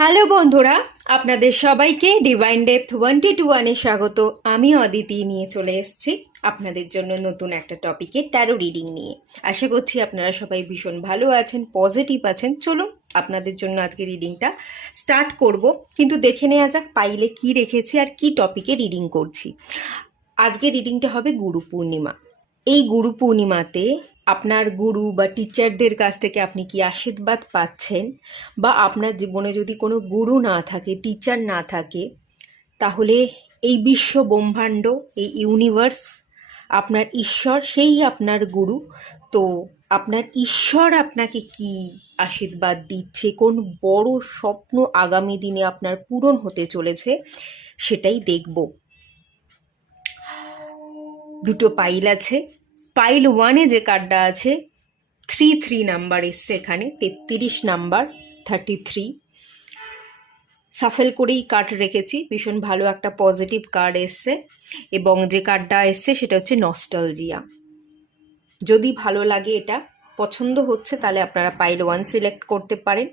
Hello বন্ধুরা, আপনাদের সবাইকে ডিভাইন ডেপথ 121-এ স্বাগত। আমি অদিতি নিয়ে চলে এসেছি আপনাদের জন্য নতুন একটা টপিকের ট্যারো রিডিং নিয়ে। আশা করছি আপনারা সবাই ভীষণ ভালো আছেন, পজিটিভ আছেন। চলুন আপনাদের জন্য আজকে রিডিংটা স্টার্ট করব, কিন্তু দেখে নেওয়া যাক পাইলে কি রেখেছি আর কি টপিকে রিডিং করছি। আজকে রিডিংটা হবে গুরু পূর্ণিমা। এই গুরু পূর্ণিমাতে আপনার গুরু বা টিচারদের কাছ থেকে আপনি কি আশীর্বাদ পাচ্ছেন, বা আপনার জীবনে যদি কোনো গুরু না থাকে, টিচার না থাকে, তাহলে এই বিশ্ব ব্রহ্মাণ্ড, এই ইউনিভার্স, আপনার ঈশ্বর সেই আপনার গুরু। তো আপনার ঈশ্বর আপনাকে কি আশীর্বাদ দিচ্ছে, কোন বড় স্বপ্ন আগামী দিনে আপনার পূরণ হতে চলেছে, সেটাই দেখব। দুটো পাইল আছে। পাইল 1-এ যে কার্ডটা আছে 33 নাম্বার এসছে, এখানে 33 নাম্বার 33 সাফেল করেই কার্ড রেখেছি। ভীষণ ভালো একটা পজিটিভ কার্ড এসছে, এবং যে কার্ডটা এসছে সেটা হচ্ছে নস্টালজিয়া। যদি ভালো লাগে, এটা পছন্দ হচ্ছে, তাহলে আপনারা পাইল 1 সিলেক্ট করতে পারেন,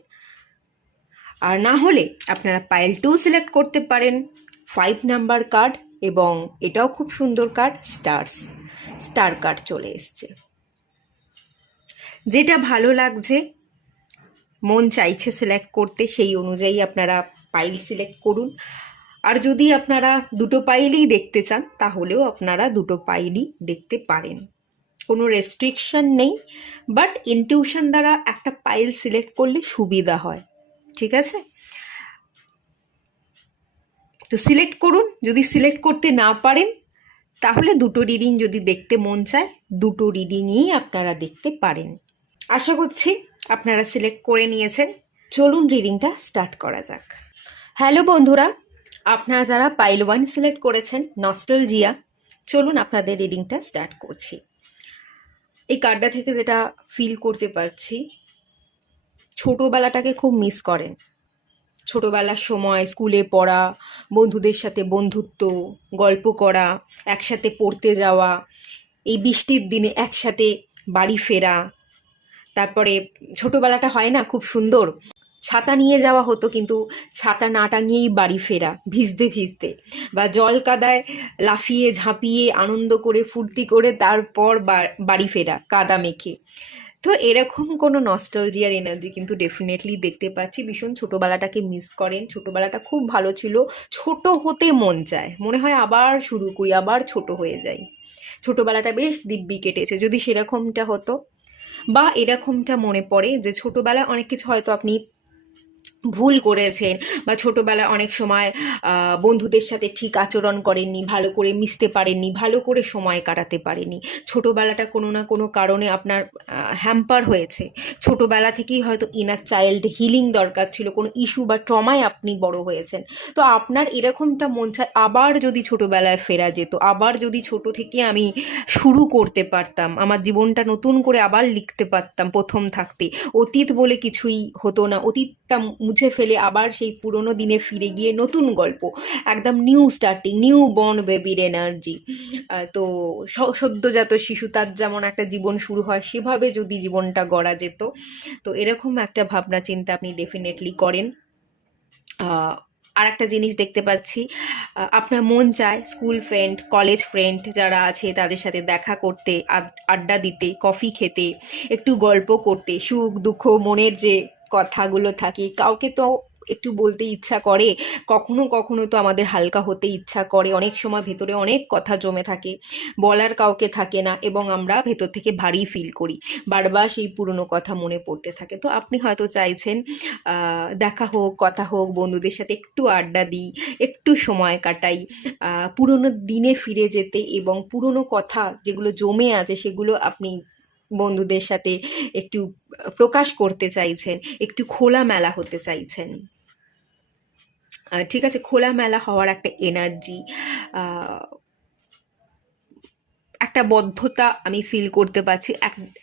আর না হলে আপনারা পাইল 2 সিলেক্ট করতে পারেন। 5 নাম্বার কার্ড, এবং এটাও খুব সুন্দর কার্ড, স্টার কার্ড চলে এসছে। যেটা ভালো লাগছে, মন চাইছে সিলেক্ট করতে, সেই অনুযায়ী আপনারা পাইল সিলেক্ট করুন। আর যদি আপনারা দুটো পাইলই দেখতে চান, তাহলেও আপনারা দুটো পাইলই দেখতে পারেন, কোনো রেস্ট্রিকশন নেই। বাট ইনটিউশন দ্বারা একটা পাইল সিলেক্ট করলে সুবিধা হয়, ঠিক আছে? তো সিলেক্ট করুন। যদি সিলেক্ট করতে না পারেন, তাহলে দুটো রিডিং যদি দেখতে মন চায়, দুটো রিডিংই আপনারা দেখতে পারেন। আশা করছি আপনারা সিলেক্ট করে নিয়েছেন। চলুন রিডিংটা স্টার্ট করা যাক। হ্যালো বন্ধুরা, আপনারা যারা পাইল 1 সিলেক্ট করেছেন, নস্টালজিয়া, চলুন আপনাদের রিডিংটা স্টার্ট করছি। এই কার্ডটা থেকে যেটা ফিল করতে পারছি, ছোটোবেলাটাকে খুব মিস করেন। ছোটোবেলার সময় স্কুলে পড়া, বন্ধুদের সাথে বন্ধুত্ব, গল্প করা, একসাথে পড়তে যাওয়া, এই বৃষ্টির দিনে একসাথে বাড়ি ফেরা। তারপরে ছোটোবেলাটা হয় না খুব সুন্দর, ছাতা নিয়ে যাওয়া হতো, কিন্তু ছাতা না টাঙিয়েই বাড়ি ফেরা ভিজতে ভিজতে, বা জল কাদায় লাফিয়ে ঝাঁপিয়ে আনন্দ করে ফুর্তি করে তারপর বাড়ি ফেরা কাদা মেখে। তো এরকম কোনো নস্টালজিয়ার এনার্জি কিন্তু ডেফিনেটলি দেখতে পাচ্ছি। ভীষণ ছোটোবেলাটাকে মিস করেন, ছোটোবেলাটা খুব ভালো ছিল, ছোট হতে মন চায়, মনে হয় আবার শুরু করি, আবার ছোট হয়ে যাই। ছোটোবেলাটা বেশ দিব্যি কেটেছে, যদি সেরকমটা হতো। বা এরকমটা মনে পড়ে যে ছোটোবেলায় অনেক কিছু হয়তো আপনি ভুল করেছেন, বা ছোটোবেলায় অনেক সময় বন্ধুদের সাথে ঠিক আচরণ করেননি, ভালো করে মিশতে পারেননি, ভালো করে সময় কাটাতে পারেননি। ছোটোবেলাটা কোনো না কোনো কারণে আপনার হ্যাম্পার হয়েছে। ছোটোবেলা থেকেই হয়তো ইনার চাইল্ড হিলিং দরকার ছিল, কোনো ইস্যু বা ট্রমায় আপনি বড় হয়েছেন। তো আপনার এরকমটা মন চায় আবার যদি ছোটোবেলায় ফেরা যেত, আবার যদি ছোট থেকে আমি শুরু করতে পারতাম, আমার জীবনটা নতুন করে আবার লিখতে পারতাম প্রথম থাকতে। অতীত বলে কিছুই হতো না, অতীতটা মুছে ফেলে আবার সেই পুরোনো দিনে ফিরে গিয়ে নতুন গল্প, একদম নিউ স্টার্টিং, নিউ বর্ন বেবির এনার্জি। তো সদ্যজাত শিশু, তার যেমন একটা জীবন শুরু হয়, সেভাবে যদি জীবনটা গড়া যেত। তো এরকম একটা ভাবনা চিন্তা আপনি ডেফিনেটলি করেন। আর একটা জিনিস দেখতে পাচ্ছি, আপনার মন চায় স্কুল ফ্রেন্ড, কলেজ ফ্রেন্ড যারা আছে তাদের সাথে দেখা করতে, আড্ডা দিতে, কফি খেতে, একটু গল্প করতে, সুখ দুঃখ মনের যে কথাগুলো থাকে, কাউকে তো একটু বলতে ইচ্ছা করে, কখনো কখনো তো আমাদের হালকা হতে ইচ্ছা করে, অনেক সময় ভেতরে অনেক কথা জমে থাকে, বলার কাউকে থাকে না, এবং আমরা ভেতর থেকে ভারী ফিল করি, বারবার সেই পুরনো কথা মনে পড়তে থাকে। তো আপনি হয়তো চাইছেন দেখা হোক, কথা হোক, বন্ধুদের সাথে একটু আড্ডা দিই, একটু সময় কাটাই, পুরনো দিনে ফিরে যেতে, এবং পুরনো কথা যেগুলো জমে আছে সেগুলো আপনি বন্ধুদের সাথে একটু প্রকাশ করতে চাইছেন, একটু খোলামেলা হতে চাইছেন। ঠিক আছে, খোলামেলা হওয়ার একটা এনার্জি, একটা বদ্ধতা আমি ফিল করতে পারছি।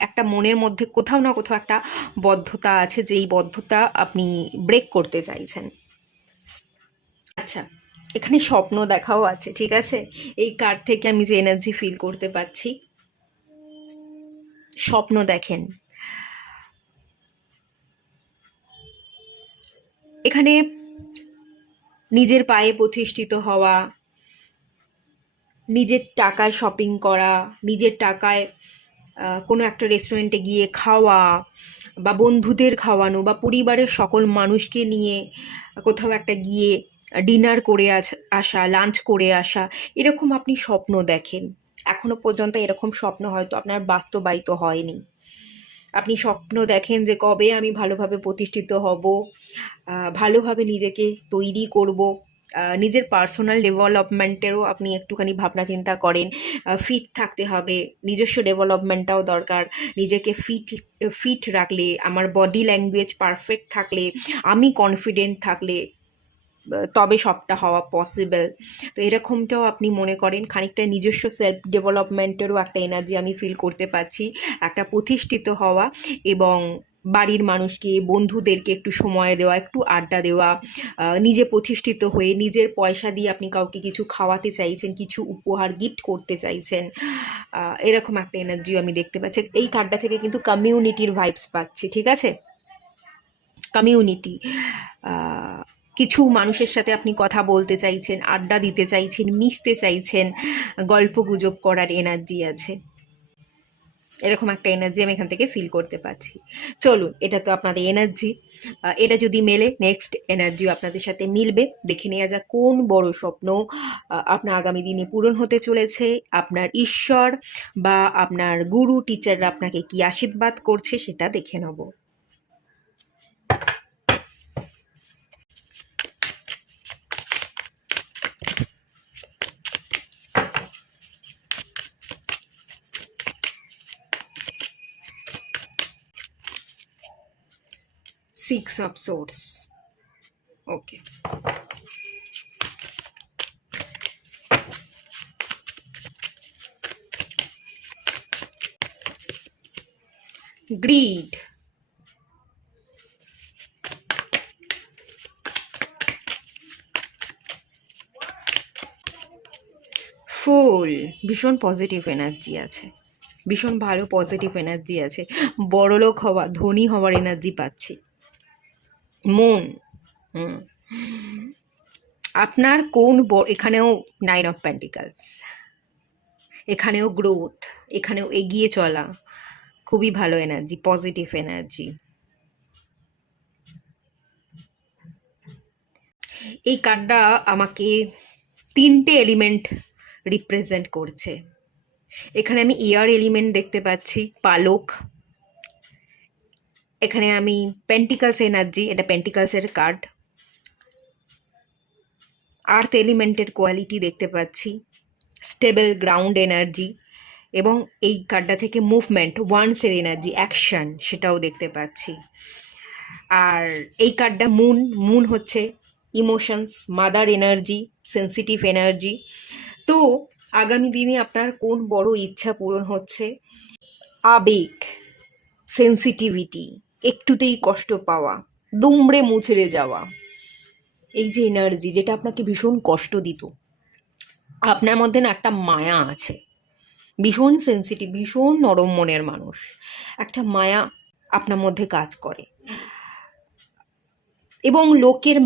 একটা মনের মধ্যে কোথাও না কোথাও একটা বদ্ধতা আছে, যেই বদ্ধতা আপনি ব্রেক করতে চাইছেন। আচ্ছা, এখানে স্বপ্ন দেখাও আছে, ঠিক আছে? এই কার্ড থেকে আমি যে এনার্জি ফিল করতে পারছি, স্বপ্ন দেখেন। এখানে নিজের পায়ে প্রতিষ্ঠিত হওয়া, নিজের টাকায় শপিং করা, নিজের টাকায় কোনো একটা রেস্টুরেন্টে গিয়ে খাওয়া, বা বন্ধুদের খাওয়ানো, বা পরিবারের সকল মানুষকে নিয়ে কোথাও একটা গিয়ে ডিনার করে আসা, লাঞ্চ করে আসা, এরকম আপনি স্বপ্ন দেখেন। এখনো পর্যন্ত এরকম স্বপ্ন হয়তো আপনার বাস্তবায়িত হয়নি। আপনি স্বপ্ন দেখেন যে কবে আমি ভালোভাবে প্রতিষ্ঠিত হব, ভালোভাবে নিজেকে তৈরি করব, নিজের পার্সোনাল ডেভেলপমেন্টেরও আপনি একটুখানি ভাবনা চিন্তা করেন। ফিট থাকতে হবে, নিজস্ব ডেভেলপমেন্টটাও দরকার। নিজেকে ফিট ফিট রাখলে, আমার বডি ল্যাঙ্গুয়েজ পারফেক্ট থাকলে, আমি কনফিডেন্ট থাকলে তবে সবটা হওয়া পসিবল। তো এরকমটাও আপনি মনে করেন। খানিকটা নিজস্ব সেলফ ডেভেলপমেন্টেরও একটা এনার্জি আমি ফিল করতে পারছি, একটা প্রতিষ্ঠিত হওয়া, এবং বাড়ির মানুষকে, বন্ধুদেরকে একটু সময় দেওয়া, একটু আড্ডা দেওয়া, নিজে প্রতিষ্ঠিত হয়ে নিজের পয়সা দিয়ে আপনি কাউকে কিছু খাওয়াতে চাইছেন, কিছু উপহার গিফট করতে চাইছেন, এরকম একটা এনার্জিও আমি দেখতে পাচ্ছি। এই কার্ডটা থেকে কিন্তু কমিউনিটির ভাইবস পাচ্ছি, ঠিক আছে? কমিউনিটি, কিছু মানুষের সাথে আপনি কথা বলতে চাইছেন, আড্ডা দিতে চাইছেন, মিশতে চাইছেন, গল্প গুজব করার এনার্জি আছে, এরকম একটা এনার্জি আমি এখান থেকে ফিল করতে পারছি। চলুন, এটা তো আপনাদের এনার্জি, এটা যদি মেলে, নেক্সট এনার্জিও আপনাদের সাথে মিলবে। দেখে নেওয়া যাক কোন বড় স্বপ্ন আপনার আগামী দিনে পূরণ হতে চলেছে। আপনার ঈশ্বর বা আপনার গুরু টিচাররা আপনাকে কি আশীর্বাদ করছে সেটা দেখে নেব। Six of Swords. Okay. Greed. ফুল, ভীষণ পজিটিভ এনার্জি আছে, ভীষণ ভালো পজিটিভ এনার্জি আছে। বড়লোক হওয়া, ধনী হওয়ার এনার্জি পাচ্ছি। মন, আপনার কোন এখানেও 9 অফ পেন্টিকলস, এখানেও গ্রোথ, এখানেও এগিয়ে চলা, খুবই ভালো এনার্জি, পজিটিভ এনার্জি। এই কার্ডটা আমাকে 3টে এলিমেন্ট রিপ্রেজেন্ট করছে। এখানে আমি এয়ার এলিমেন্ট দেখতে পাচ্ছি, পালক। এখানে আমি পেন্টিকলস এনার্জি, এটা পেন্টিকলসের কার্ড। আর্থ এলিমেন্টের কোয়ালিটি দেখতে পাচ্ছি, স্টেবল গ্রাউন্ড এনার্জি, এবং এই কার্ডটা থেকে মুভমেন্ট, ওয়ান্সের এনার্জি, অ্যাকশন, সেটাও দেখতে পাচ্ছি। আর এই কার্ডটা মুন, মুন হচ্ছে emotions, mother energy, sensitive energy. তো আগামী দিনে আপনার কোন বড় ইচ্ছা পূরণ হচ্ছে? আবেগ, সেন্সিটিভিটি, একটুতেই কষ্ট পাওয়া, দুমড়ে মুচড়ে যাওয়া, এই যে এনার্জি, যেটা আপনাকে ভীষণ কষ্ট দিত। আপনার মধ্যে না একটা মায়া আছে, ভীষণ সেন্সিটিভ, ভীষণ নরম মনের মানুষ, একটা মায়া আপনার মধ্যে কাজ করে, এবং লোকের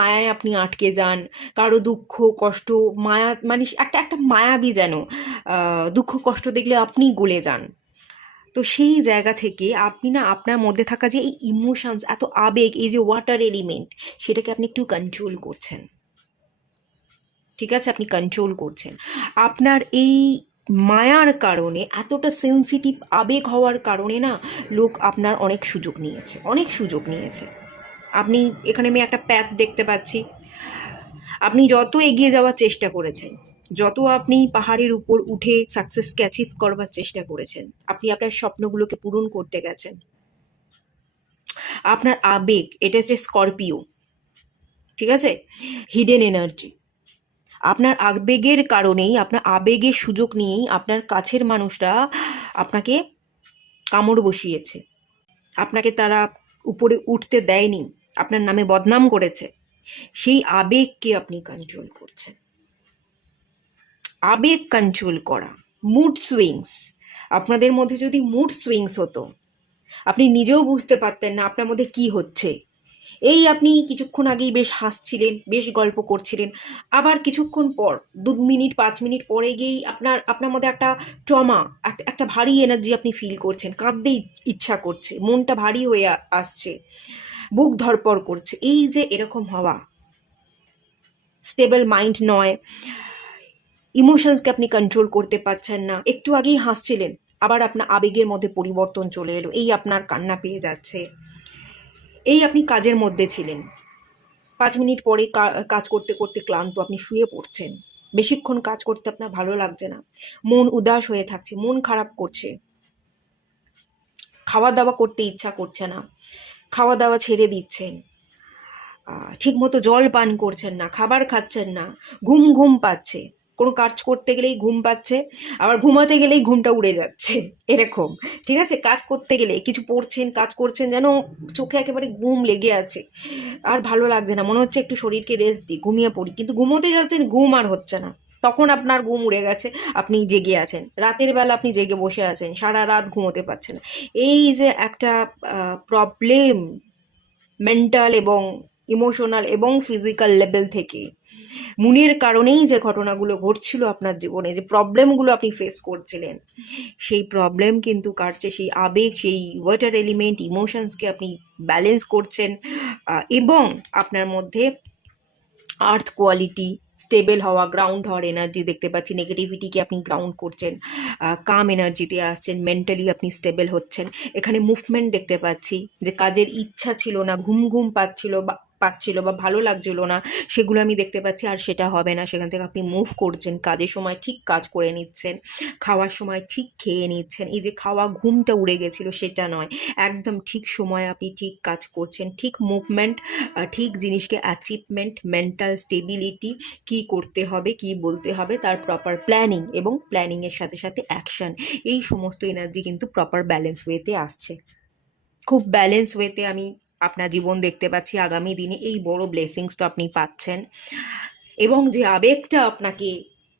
মায়ায় আপনি আটকে যান। কারো দুঃখ কষ্ট, মায়া, মানে একটা একটা মায়াবী যেন, দুঃখ কষ্ট দেখলে আপনি গলে যান। তো সেই জায়গা থেকে আপনি না, আপনার মধ্যে থাকা যে এই ইমোশনস, এত আবেগ, এই যে ওয়াটার এলিমেন্ট, সেটাকে আপনি একটু কন্ট্রোল করছেন, ঠিক আছে? আপনি কন্ট্রোল করছেন। আপনার এই মায়ার কারণে, এতটা সেন্সিটিভ আবেগ হওয়ার কারণে না, লোক আপনার অনেক সুযোগ নিয়েছে, অনেক সুযোগ নিয়েছে। আপনি, এখানে আমি একটা প্যাথ দেখতে পাচ্ছি। আপনি যত এগিয়ে যাওয়ার চেষ্টা করেছেন, যত আপনি পাহাড়ের উপর উঠে সাকসেসকে অ্যাচিভ করবার চেষ্টা করেছেন, আপনি আপনার স্বপ্নগুলোকে পূরণ করতে গেছেন, আপনার আবেগ, এটা হচ্ছে স্করপিও, ঠিক আছে? Hidden energy. আপনার আবেগের কারণেই, আপনার আবেগের সুযোগ নিয়েই আপনার কাছের মানুষরা আপনাকে কামড় বসিয়েছে, আপনাকে তারা উপরে উঠতে দেয়নি, আপনার নামে বদনাম করেছে। সেই আবেগকে আপনি কন্ট্রোল করছেন। আবেগ কন্ট্রোল করা, মুড সুইংস, আপনাদের মধ্যে যদি মুড সুইংস হতো, আপনি নিজেও বুঝতে পারতেন না আপনার মধ্যে কি হচ্ছে, এই আপনি কিছুক্ষণ আগেই বেশ হাসছিলেন, বেশ গল্প করছিলেন, আবার কিছুক্ষণ পর 2 মিনিট 5 মিনিট পরে গিয়েই আপনার আপনার মধ্যে একটা ট্রমা, একটা ভারী এনার্জি আপনি ফিল করছেন, কাঁদতে ইচ্ছা করছে, মনটা ভারী হয়ে আসছে, বুক ধড়পড় করছে। এই যে এরকম হওয়া, স্টেবল মাইন্ড নয়, ইমোশনসকে আপনি কন্ট্রোল করতে পারছেন না, একটু আগেই হাসছিলেন আবার আপনার আবেগের মধ্যে পরিবর্তন চলে এলো, এই আপনার কান্না পেয়ে যাচ্ছে, এই আপনি কাজের মধ্যে ছিলেন, 5 মিনিট পরে কাজ করতে করতে ক্লান্ত আপনি শুয়ে পড়ছেন, বেশিক্ষণ কাজ করতে আপনার ভালো লাগছে না, মন উদাস হয়ে থাকছে, মন খারাপ করছে, খাওয়া দাওয়া করতে ইচ্ছা করছে না, খাওয়া দাওয়া ছেড়ে দিচ্ছেন, ঠিক মতো জল পান করছেন না, খাবার খাচ্ছেন না, ঘুম ঘুম পাচ্ছে, কোনো কাজ করতে গেলেই ঘুম পাচ্ছে, আবার ঘুমাতে গেলেই ঘুমটা উড়ে যাচ্ছে, এরকম। ঠিক আছে, কাজ করতে গেলে কিছু পড়ছেন, কাজ করছেন, যেন চোখে একেবারে ঘুম লেগে আছে, আর ভালো লাগছে না, মনে হচ্ছে একটু শরীরকে রেস্ট দিই, ঘুমিয়ে পড়ি, কিন্তু ঘুমোতে যাচ্ছেন, ঘুম আর হচ্ছে না, তখন আপনার ঘুম উড়ে গেছে, আপনি জেগে আছেন, রাতের বেলা আপনি জেগে বসে আছেন, সারা রাত ঘুমোতে পারছেন না। এই যে একটা প্রবলেম, মেন্টাল এবং ইমোশনাল এবং ফিজিক্যাল লেভেল থেকে, মনের কারণেই যে ঘটনাগুলো ঘটছিল আপনার জীবনে, যে প্রবলেমগুলো আপনি ফেস করছিলেন, সেই প্রবলেম কিন্তু কাটছে, সেই আবেগ, সেই ওয়াটার এলিমেন্ট, ইমোশনসকে আপনি ব্যালেন্স করছেন, এবং আপনার মধ্যে আর্থ কোয়ালিটি, স্টেবল হওয়া, গ্রাউন্ড হওয়ার এনার্জি দেখতে পাচ্ছি, নেগেটিভিটিকে আপনি গ্রাউন্ড করছেন, কাম এনার্জিতে আসছেন, মেন্টালি আপনি স্টেবল হচ্ছেন। এখানে মুভমেন্ট দেখতে পাচ্ছি, যে কাজের ইচ্ছা ছিল না, ঘুম ঘুম পাচ্ছিল বা ভালো লাগছিল না, সেগুলো আমি দেখতে পাচ্ছি, আর সেটা হবে না, সেখান থেকে আপনি মুভ করছেন, কাজের সময় ঠিক কাজ করে নিচ্ছেন, খাওয়ার সময় ঠিক খেয়ে নিচ্ছেন, এই যে খাওয়া ঘুমটা উড়ে গেছিলো সেটা নয়, একদম ঠিক সময় আপনি ঠিক কাজ করছেন, ঠিক মুভমেন্ট, ঠিক জিনিসকে অ্যাচিভমেন্ট, মেন্টাল স্টেবিলিটি, কি করতে হবে, কি বলতে হবে, তার প্রপার প্ল্যানিং, এবং প্ল্যানিংয়ের সাথে সাথে অ্যাকশন, এই সমস্ত এনার্জি কিন্তু প্রপার ব্যালেন্স ওয়েতে আসছে। খুব ব্যালেন্স ওয়েতে আমি আপনার জীবন দেখতে পাচ্ছি আগামী দিনে, এই বড় ব্লেসিংস তো আপনি পাচ্ছেন, এবং যে আবেগটা আপনাকে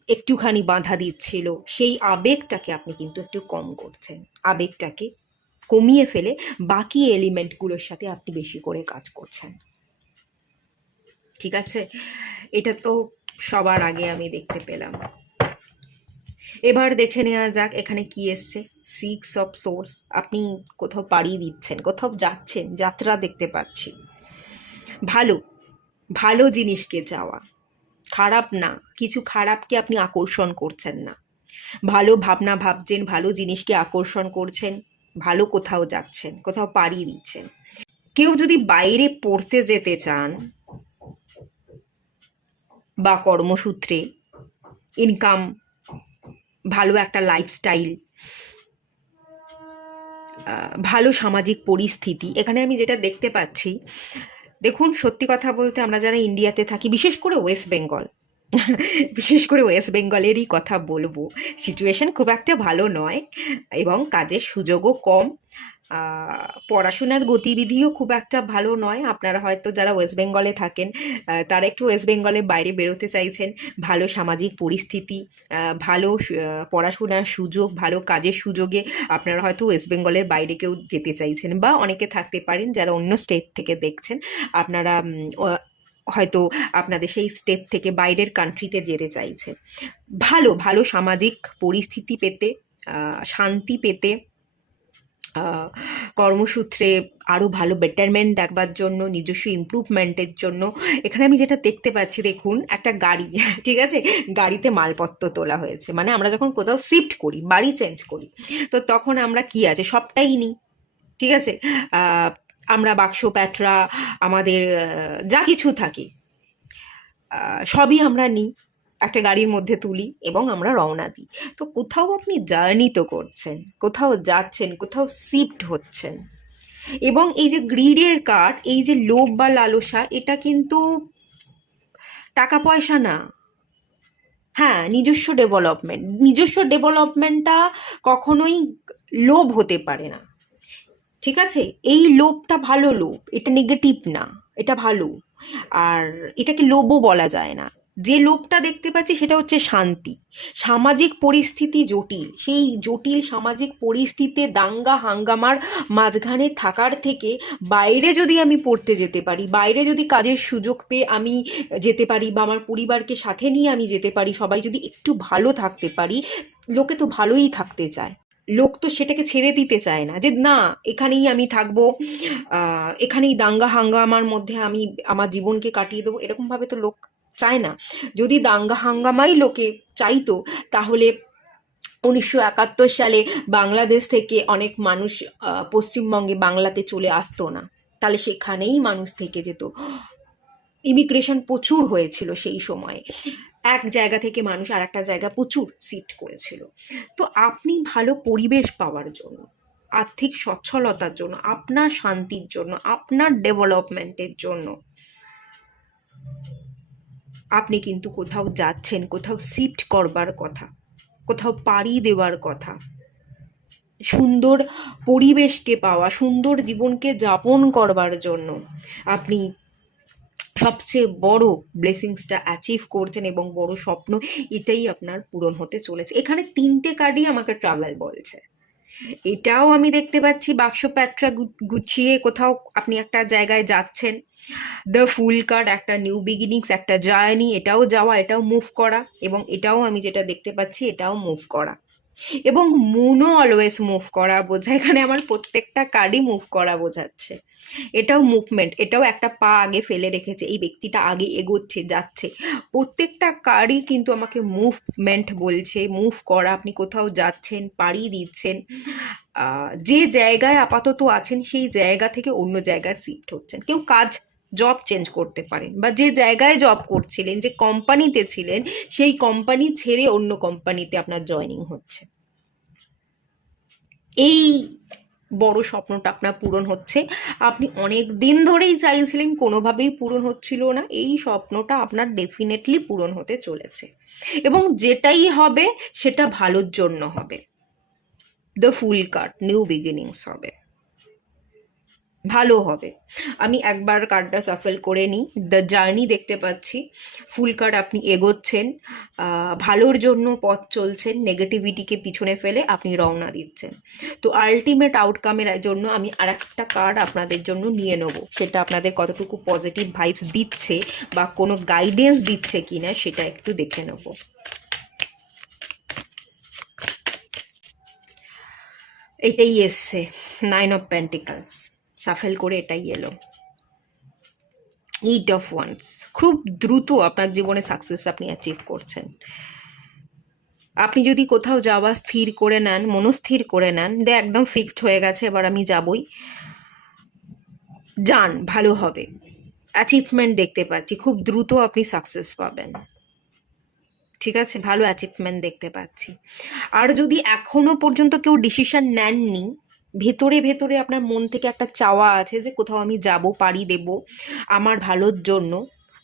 একটুখানি বাধা দিচ্ছিল, সেই আবেগটাকে আপনি কিন্তু একটু কম করছেন, আবেগটাকে কমিয়ে ফেলে বাকি এলিমেন্টগুলোর সাথে আপনি বেশি করে কাজ করছেন। ঠিক আছে, এটা তো সবার আগে আমি দেখতে পেলাম। এবার দেখে নেওয়া যাক এখানে কি এসছে, 6 অফ সোর্স। আপনি কোথাও পাড়ি দিচ্ছেন, কোথাও যাচ্ছেন, যাত্রা দেখতে পাচ্ছি, ভালো ভালো জিনিসকে চাওয়া, খারাপ না, কিছু খারাপকে আপনি আকর্ষণ করছেন না, ভালো ভাবনা ভাবছেন, ভালো জিনিসকে আকর্ষণ করছেন, ভালো কোথাও যাচ্ছেন, কোথাও পাড়ি দিচ্ছেন। কেউ যদি বাইরে পড়তে যেতে চান বা কর্মসূত্রে ইনকাম, ভালো একটা লাইফস্টাইল, ভালো সামাজিক পরিস্থিতি, এখানে আমি যেটা দেখতে পাচ্ছি, দেখুন সত্যি কথা বলতে আমরা যারা ইন্ডিয়াতে থাকি, বিশেষ করে ওয়েস্ট বেঙ্গল, বিশেষ করে ওয়েস্ট বেঙ্গলেরই কথা বলবো, সিচুয়েশন খুব একটা ভালো নয়, এবং কাজের সুযোগও কম, পড়াশোনার গতিবিধিও খুব একটা ভালো নয়। আপনারা হয়তো যারা ওয়েস্ট বেঙ্গলে থাকেন, তারা একটু ওয়েস্ট বেঙ্গলের বাইরে বেরোতে চাইছেন, ভালো সামাজিক পরিস্থিতি, ভালো পড়াশোনার সুযোগ, ভালো কাজের সুযোগে আপনারা হয়তো ওয়েস্ট বেঙ্গলের বাইরে কেউ যেতে চাইছেন, বা অনেকে থাকতে পারেন যারা অন্য স্টেট থেকে দেখছেন, আপনারা হয়তো আপনাদের সেই স্টেট থেকে বাইরের কান্ট্রিতে যেতে চাইছে, ভালো ভালো সামাজিক পরিস্থিতি পেতে, শান্তি পেতে, কর্মসূত্রে আরও ভালো বেটারমেন্ট দেখবার জন্য, নিজস্ব ইমপ্রুভমেন্টের জন্য। এখানে আমি যেটা দেখতে পাচ্ছি, দেখুন একটা গাড়ি, ঠিক আছে, গাড়িতে মালপত্র তোলা হয়েছে, মানে আমরা যখন কোথাও শিফট করি, বাড়ি চেঞ্জ করি, তো তখন আমরা কি আছে সবটাই নিই, ঠিক আছে, আমরা বাক্স প্যাটরা, আমাদের যা কিছু থাকে, সবই আমরা নিই, একটা গাড়ির মধ্যে তুলি এবং আমরা রওনা দিই। তো কোথাও আপনি জার্নি তো করছেন, কোথাও যাচ্ছেন, কোথাও শিফট হচ্ছেন, এবং এই যে গ্রিডের কার্ড, এই যে লোভ বা লালসা, এটা কিন্তু টাকা পয়সা না, হ্যাঁ, নিজস্ব ডেভেলপমেন্টটা কখনোই লোভ হতে পারে না, ঠিক আছে, এই লোভটা ভালো লোভ, এটা নেগেটিভ না, এটা ভালো, আর এটাকে লোভও বলা যায় না, যে লোকটা দেখতে পাচ্ছি সেটা হচ্ছে শান্তি। সামাজিক পরিস্থিতি জটিল, সেই জটিল সামাজিক পরিস্থিতিতে দাঙ্গা হাঙ্গামার মাঝখানে থাকার থেকে বাইরে যদি আমি পড়তে যেতে পারি, বাইরে যদি কাজের সুযোগ পেয়ে আমি যেতে পারি, বা আমার পরিবারকে সাথে নিয়ে আমি যেতে পারি, সবাই যদি একটু ভালো থাকতে পারি, লোকে তো ভালোই থাকতে চায়। লোক তো সেটাকে ছেড়ে দিতে চায় না, যে না এখানেই আমি থাকবো, এখানেই দাঙ্গা হাঙ্গামার মধ্যে আমি আমার জীবনকে কাটিয়ে দেবো, এরকম ভাবে তো লোক চায় না। যদি দাঙ্গা হাঙ্গামাই লোকে চাইতো, তাহলে 1971 সালে বাংলাদেশ থেকে অনেক মানুষ পশ্চিমবঙ্গে বাংলাতে চলে আসতো না, তাহলে সেখানেই মানুষ থেকে যেত। ইমিগ্রেশন প্রচুর হয়েছিল সেই সময়ে, এক জায়গা থেকে মানুষ আর একটা জায়গা প্রচুর শিফট করেছিল। তো আপনি ভালো পরিবেশ পাওয়ার জন্য, আর্থিক সচ্ছলতার জন্য, আপনার শান্তির জন্য, আপনার ডেভেলপমেন্টের জন্য আপনি কিন্তু কোথাও যাচ্ছেন, কোথাও শিফট করবার কথা, কোথাও পাড়ি দেওয়ার কথা। সুন্দর পরিবেশকে পাওয়া, সুন্দর জীবনকে যাপন করবার জন্য আপনি সবচেয়ে বড় ব্লেসিংসটা অ্যাচিভ করছেন, এবং বড় স্বপ্ন এটাই আপনার পূরণ হতে চলেছে। এখানে 3টে কার্ডই আমাকে ট্রাভেল বলছে। এটাও আমি দেখতে পাচ্ছি বাক্স প্যাট্রা গুছিয়ে কোথাও আপনি একটা জায়গায় যাচ্ছেন। দ্য ফুল কার্ড একটা নিউ বিগিনিংস, একটা জার্নি, এটাও যাওয়া, এটাও মুভ করা, এবং এটাও আমি যেটা দেখতে পাচ্ছি এটাও মুভ করা, এবং মুনও অলওয়েজ মুভ করা বোঝায়। এখানে আমার প্রত্যেকটা কার্ডই মুভ করা বোঝাচ্ছে। এটাও মুভমেন্ট, এটাও একটা পা আগে ফেলে রেখেছে, এই ব্যক্তিটা আগে এগোচ্ছে, যাচ্ছে। প্রত্যেকটা কার্ডই কিন্তু আমাকে মুভমেন্ট বলছে, মুভ করা। আপনি কোথাও যাচ্ছেন, পাড়ি দিচ্ছেন, যে জায়গায় আপাতত আছেন সেই জায়গা থেকে অন্য জায়গায় শিফট হচ্ছেন। কেউ কাজ জব চেঞ্জ করতে পারেন, বা যে জায়গায় জব করছিলেন, যে কোম্পানিতে ছিলেন, সেই কোম্পানি ছেড়ে অন্য কোম্পানিতে আপনার জয়েনিং হচ্ছে। এই বড় স্বপ্নটা আপনার পূরণ হচ্ছে। আপনি অনেক দিন ধরেই চাইছিলেন, কোনোভাবেই পূরণ হচ্ছিল না, এই স্বপ্নটা আপনার ডেফিনেটলি পূরণ হতে চলেছে, এবং যেটাই হবে সেটা ভালোর জন্য হবে। The fool card, new beginnings হবে, ভালো হবে। আমি একবার কার্ডটা সাফল করে নিই। দ্য জার্নি দেখতে পাচ্ছি, ফুল কার্ড আপনি এগোচ্ছেন, ভালোর জন্য পথ চলছেন, নেগেটিভিটিকে পিছনে ফেলে আপনি রওনা দিচ্ছেন। তো আলটিমেট আউটকামের জন্য আমি আর একটা কার্ড আপনাদের জন্য নিয়ে নেব, সেটা আপনাদের কতটুকু পজিটিভ ভাইবস দিচ্ছে বা কোনো গাইডেন্স দিচ্ছে কিনা সেটা একটু দেখে নেব। এটাই এসছে, 9 অফ পেন্টিকলস, সাফেল করে এটাই এলো। 8 অফ ওয়ান্স, খুব দ্রুত আপনার জীবনে সাকসেস আপনি অ্যাচিভ করছেন। আপনি যদি কোথাও যাওয়া স্থির করে নেন, মনস্থির করে নেন, একদম ফিক্সড হয়ে গেছে এবার আমি যাবই, যান, ভালো হবে। অ্যাচিভমেন্ট দেখতে পাচ্ছি, খুব দ্রুত আপনি সাকসেস পাবেন। ঠিক আছে, ভালো অ্যাচিভমেন্ট দেখতে পাচ্ছি। আর যদি এখনো পর্যন্ত কেউ ডিসিশন নেননি, ভেতরে ভেতরে আপনার মন থেকে একটা চাওয়া আছে যে কোথাও আমি যাব, পাড়ি দেব আমার ভালোর জন্য,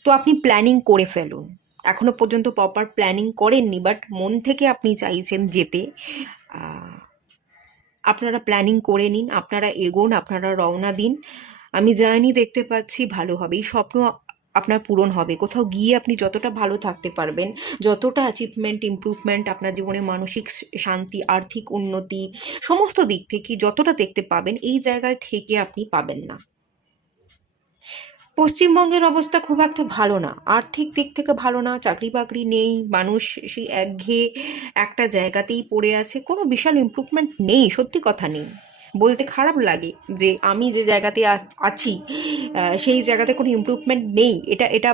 তো আপনি প্ল্যানিং করে ফেলুন। এখনো পর্যন্ত প্রপার প্ল্যানিং করেননি, বাট মন থেকে আপনি চাইছেন যেতে, আপনারা প্ল্যানিং করে নিন, আপনারা এগোন, আপনারা রওনা দিন। আমি জানি দেখতে পাচ্ছি ভালো হবে, এই স্বপ্ন আপনার পূরণ হবে। কোথাও গিয়ে আপনি যতটা ভালো থাকতে পারবেন, যতটা অ্যাচিভমেন্ট, ইমপ্রুভমেন্ট আপনার জীবনে, মানসিক শান্তি, আর্থিক উন্নতি, সমস্ত দিক থেকে যতটা দেখতে পাবেন, এই জায়গায় থেকে আপনি পাবেন না। পশ্চিমবঙ্গের অবস্থা খুব একটা ভালো না, আর্থিক দিক থেকে ভালো না, চাকরি বাকরি নেই, মানুষ সেই একঘেয়ে একটা জায়গাতেই পড়ে আছে, কোনো বিশাল ইমপ্রুভমেন্ট নেই, সত্যি কথা নেই। বলতে খারাপ লাগে যে আমি যে জায়গাতে আছি সেই জায়গাতে কোনো ইমপ্রুভমেন্ট নেই, এটা এটা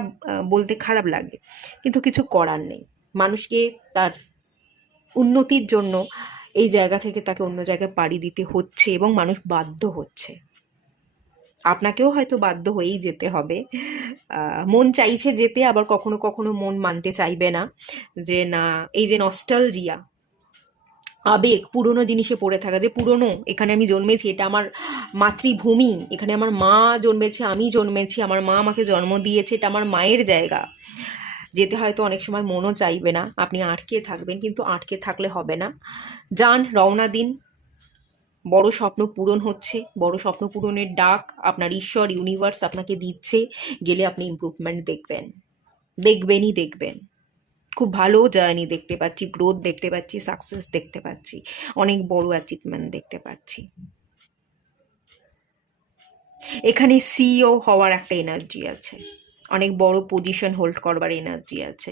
বলতে খারাপ লাগে, কিন্তু কিছু করার নেই। মানুষকে তার উন্নতির জন্য এই জায়গা থেকে তাকে অন্য জায়গায় পাড়ি দিতে হচ্ছে, এবং মানুষ বাধ্য হচ্ছে। আপনাকেও হয়তো বাধ্য হয়েই যেতে হবে। মন চাইছে যেতে, আবার কখনো কখনো মন মানতে চাইবে না, যে না, এই যে নস্টালজিয়া, আবেগ, পুরনো জিনিসে পড়ে থাকা, যে পুরনো, এখানে আমি জন্মেছি, এটা আমার মাতৃভূমি, এখানে আমার মা জন্মেছে, আমি জন্মেছি, আমার মা আমাকে জন্ম দিয়েছে, এটা আমার মায়ের জায়গা। যেতে হয়তো অনেক সময় মনও চাইবে না, আপনি আটকে থাকবেন, কিন্তু আটকে থাকলে হবে না। যান, রওনা দিন, বড় স্বপ্ন পূরণ হচ্ছে, বড় স্বপ্ন পূরণের ডাক আপনার ঈশ্বর, ইউনিভার্স আপনাকে দিচ্ছে, গেলে আপনি ইমপ্রুভমেন্ট দেখবেন। দেখবেনই দেখবেন, খুব ভালো জার্নি দেখতে পাচ্ছি, গ্রোথ দেখতে পাচ্ছি, সাকসেস দেখতে পাচ্ছি, অনেক বড় অ্যাচিভমেন্ট দেখতে পাচ্ছি। এখানে সিইও হওয়ার একটা এনার্জি আছে, অনেক বড় পজিশন হোল্ড করবার এনার্জি আছে।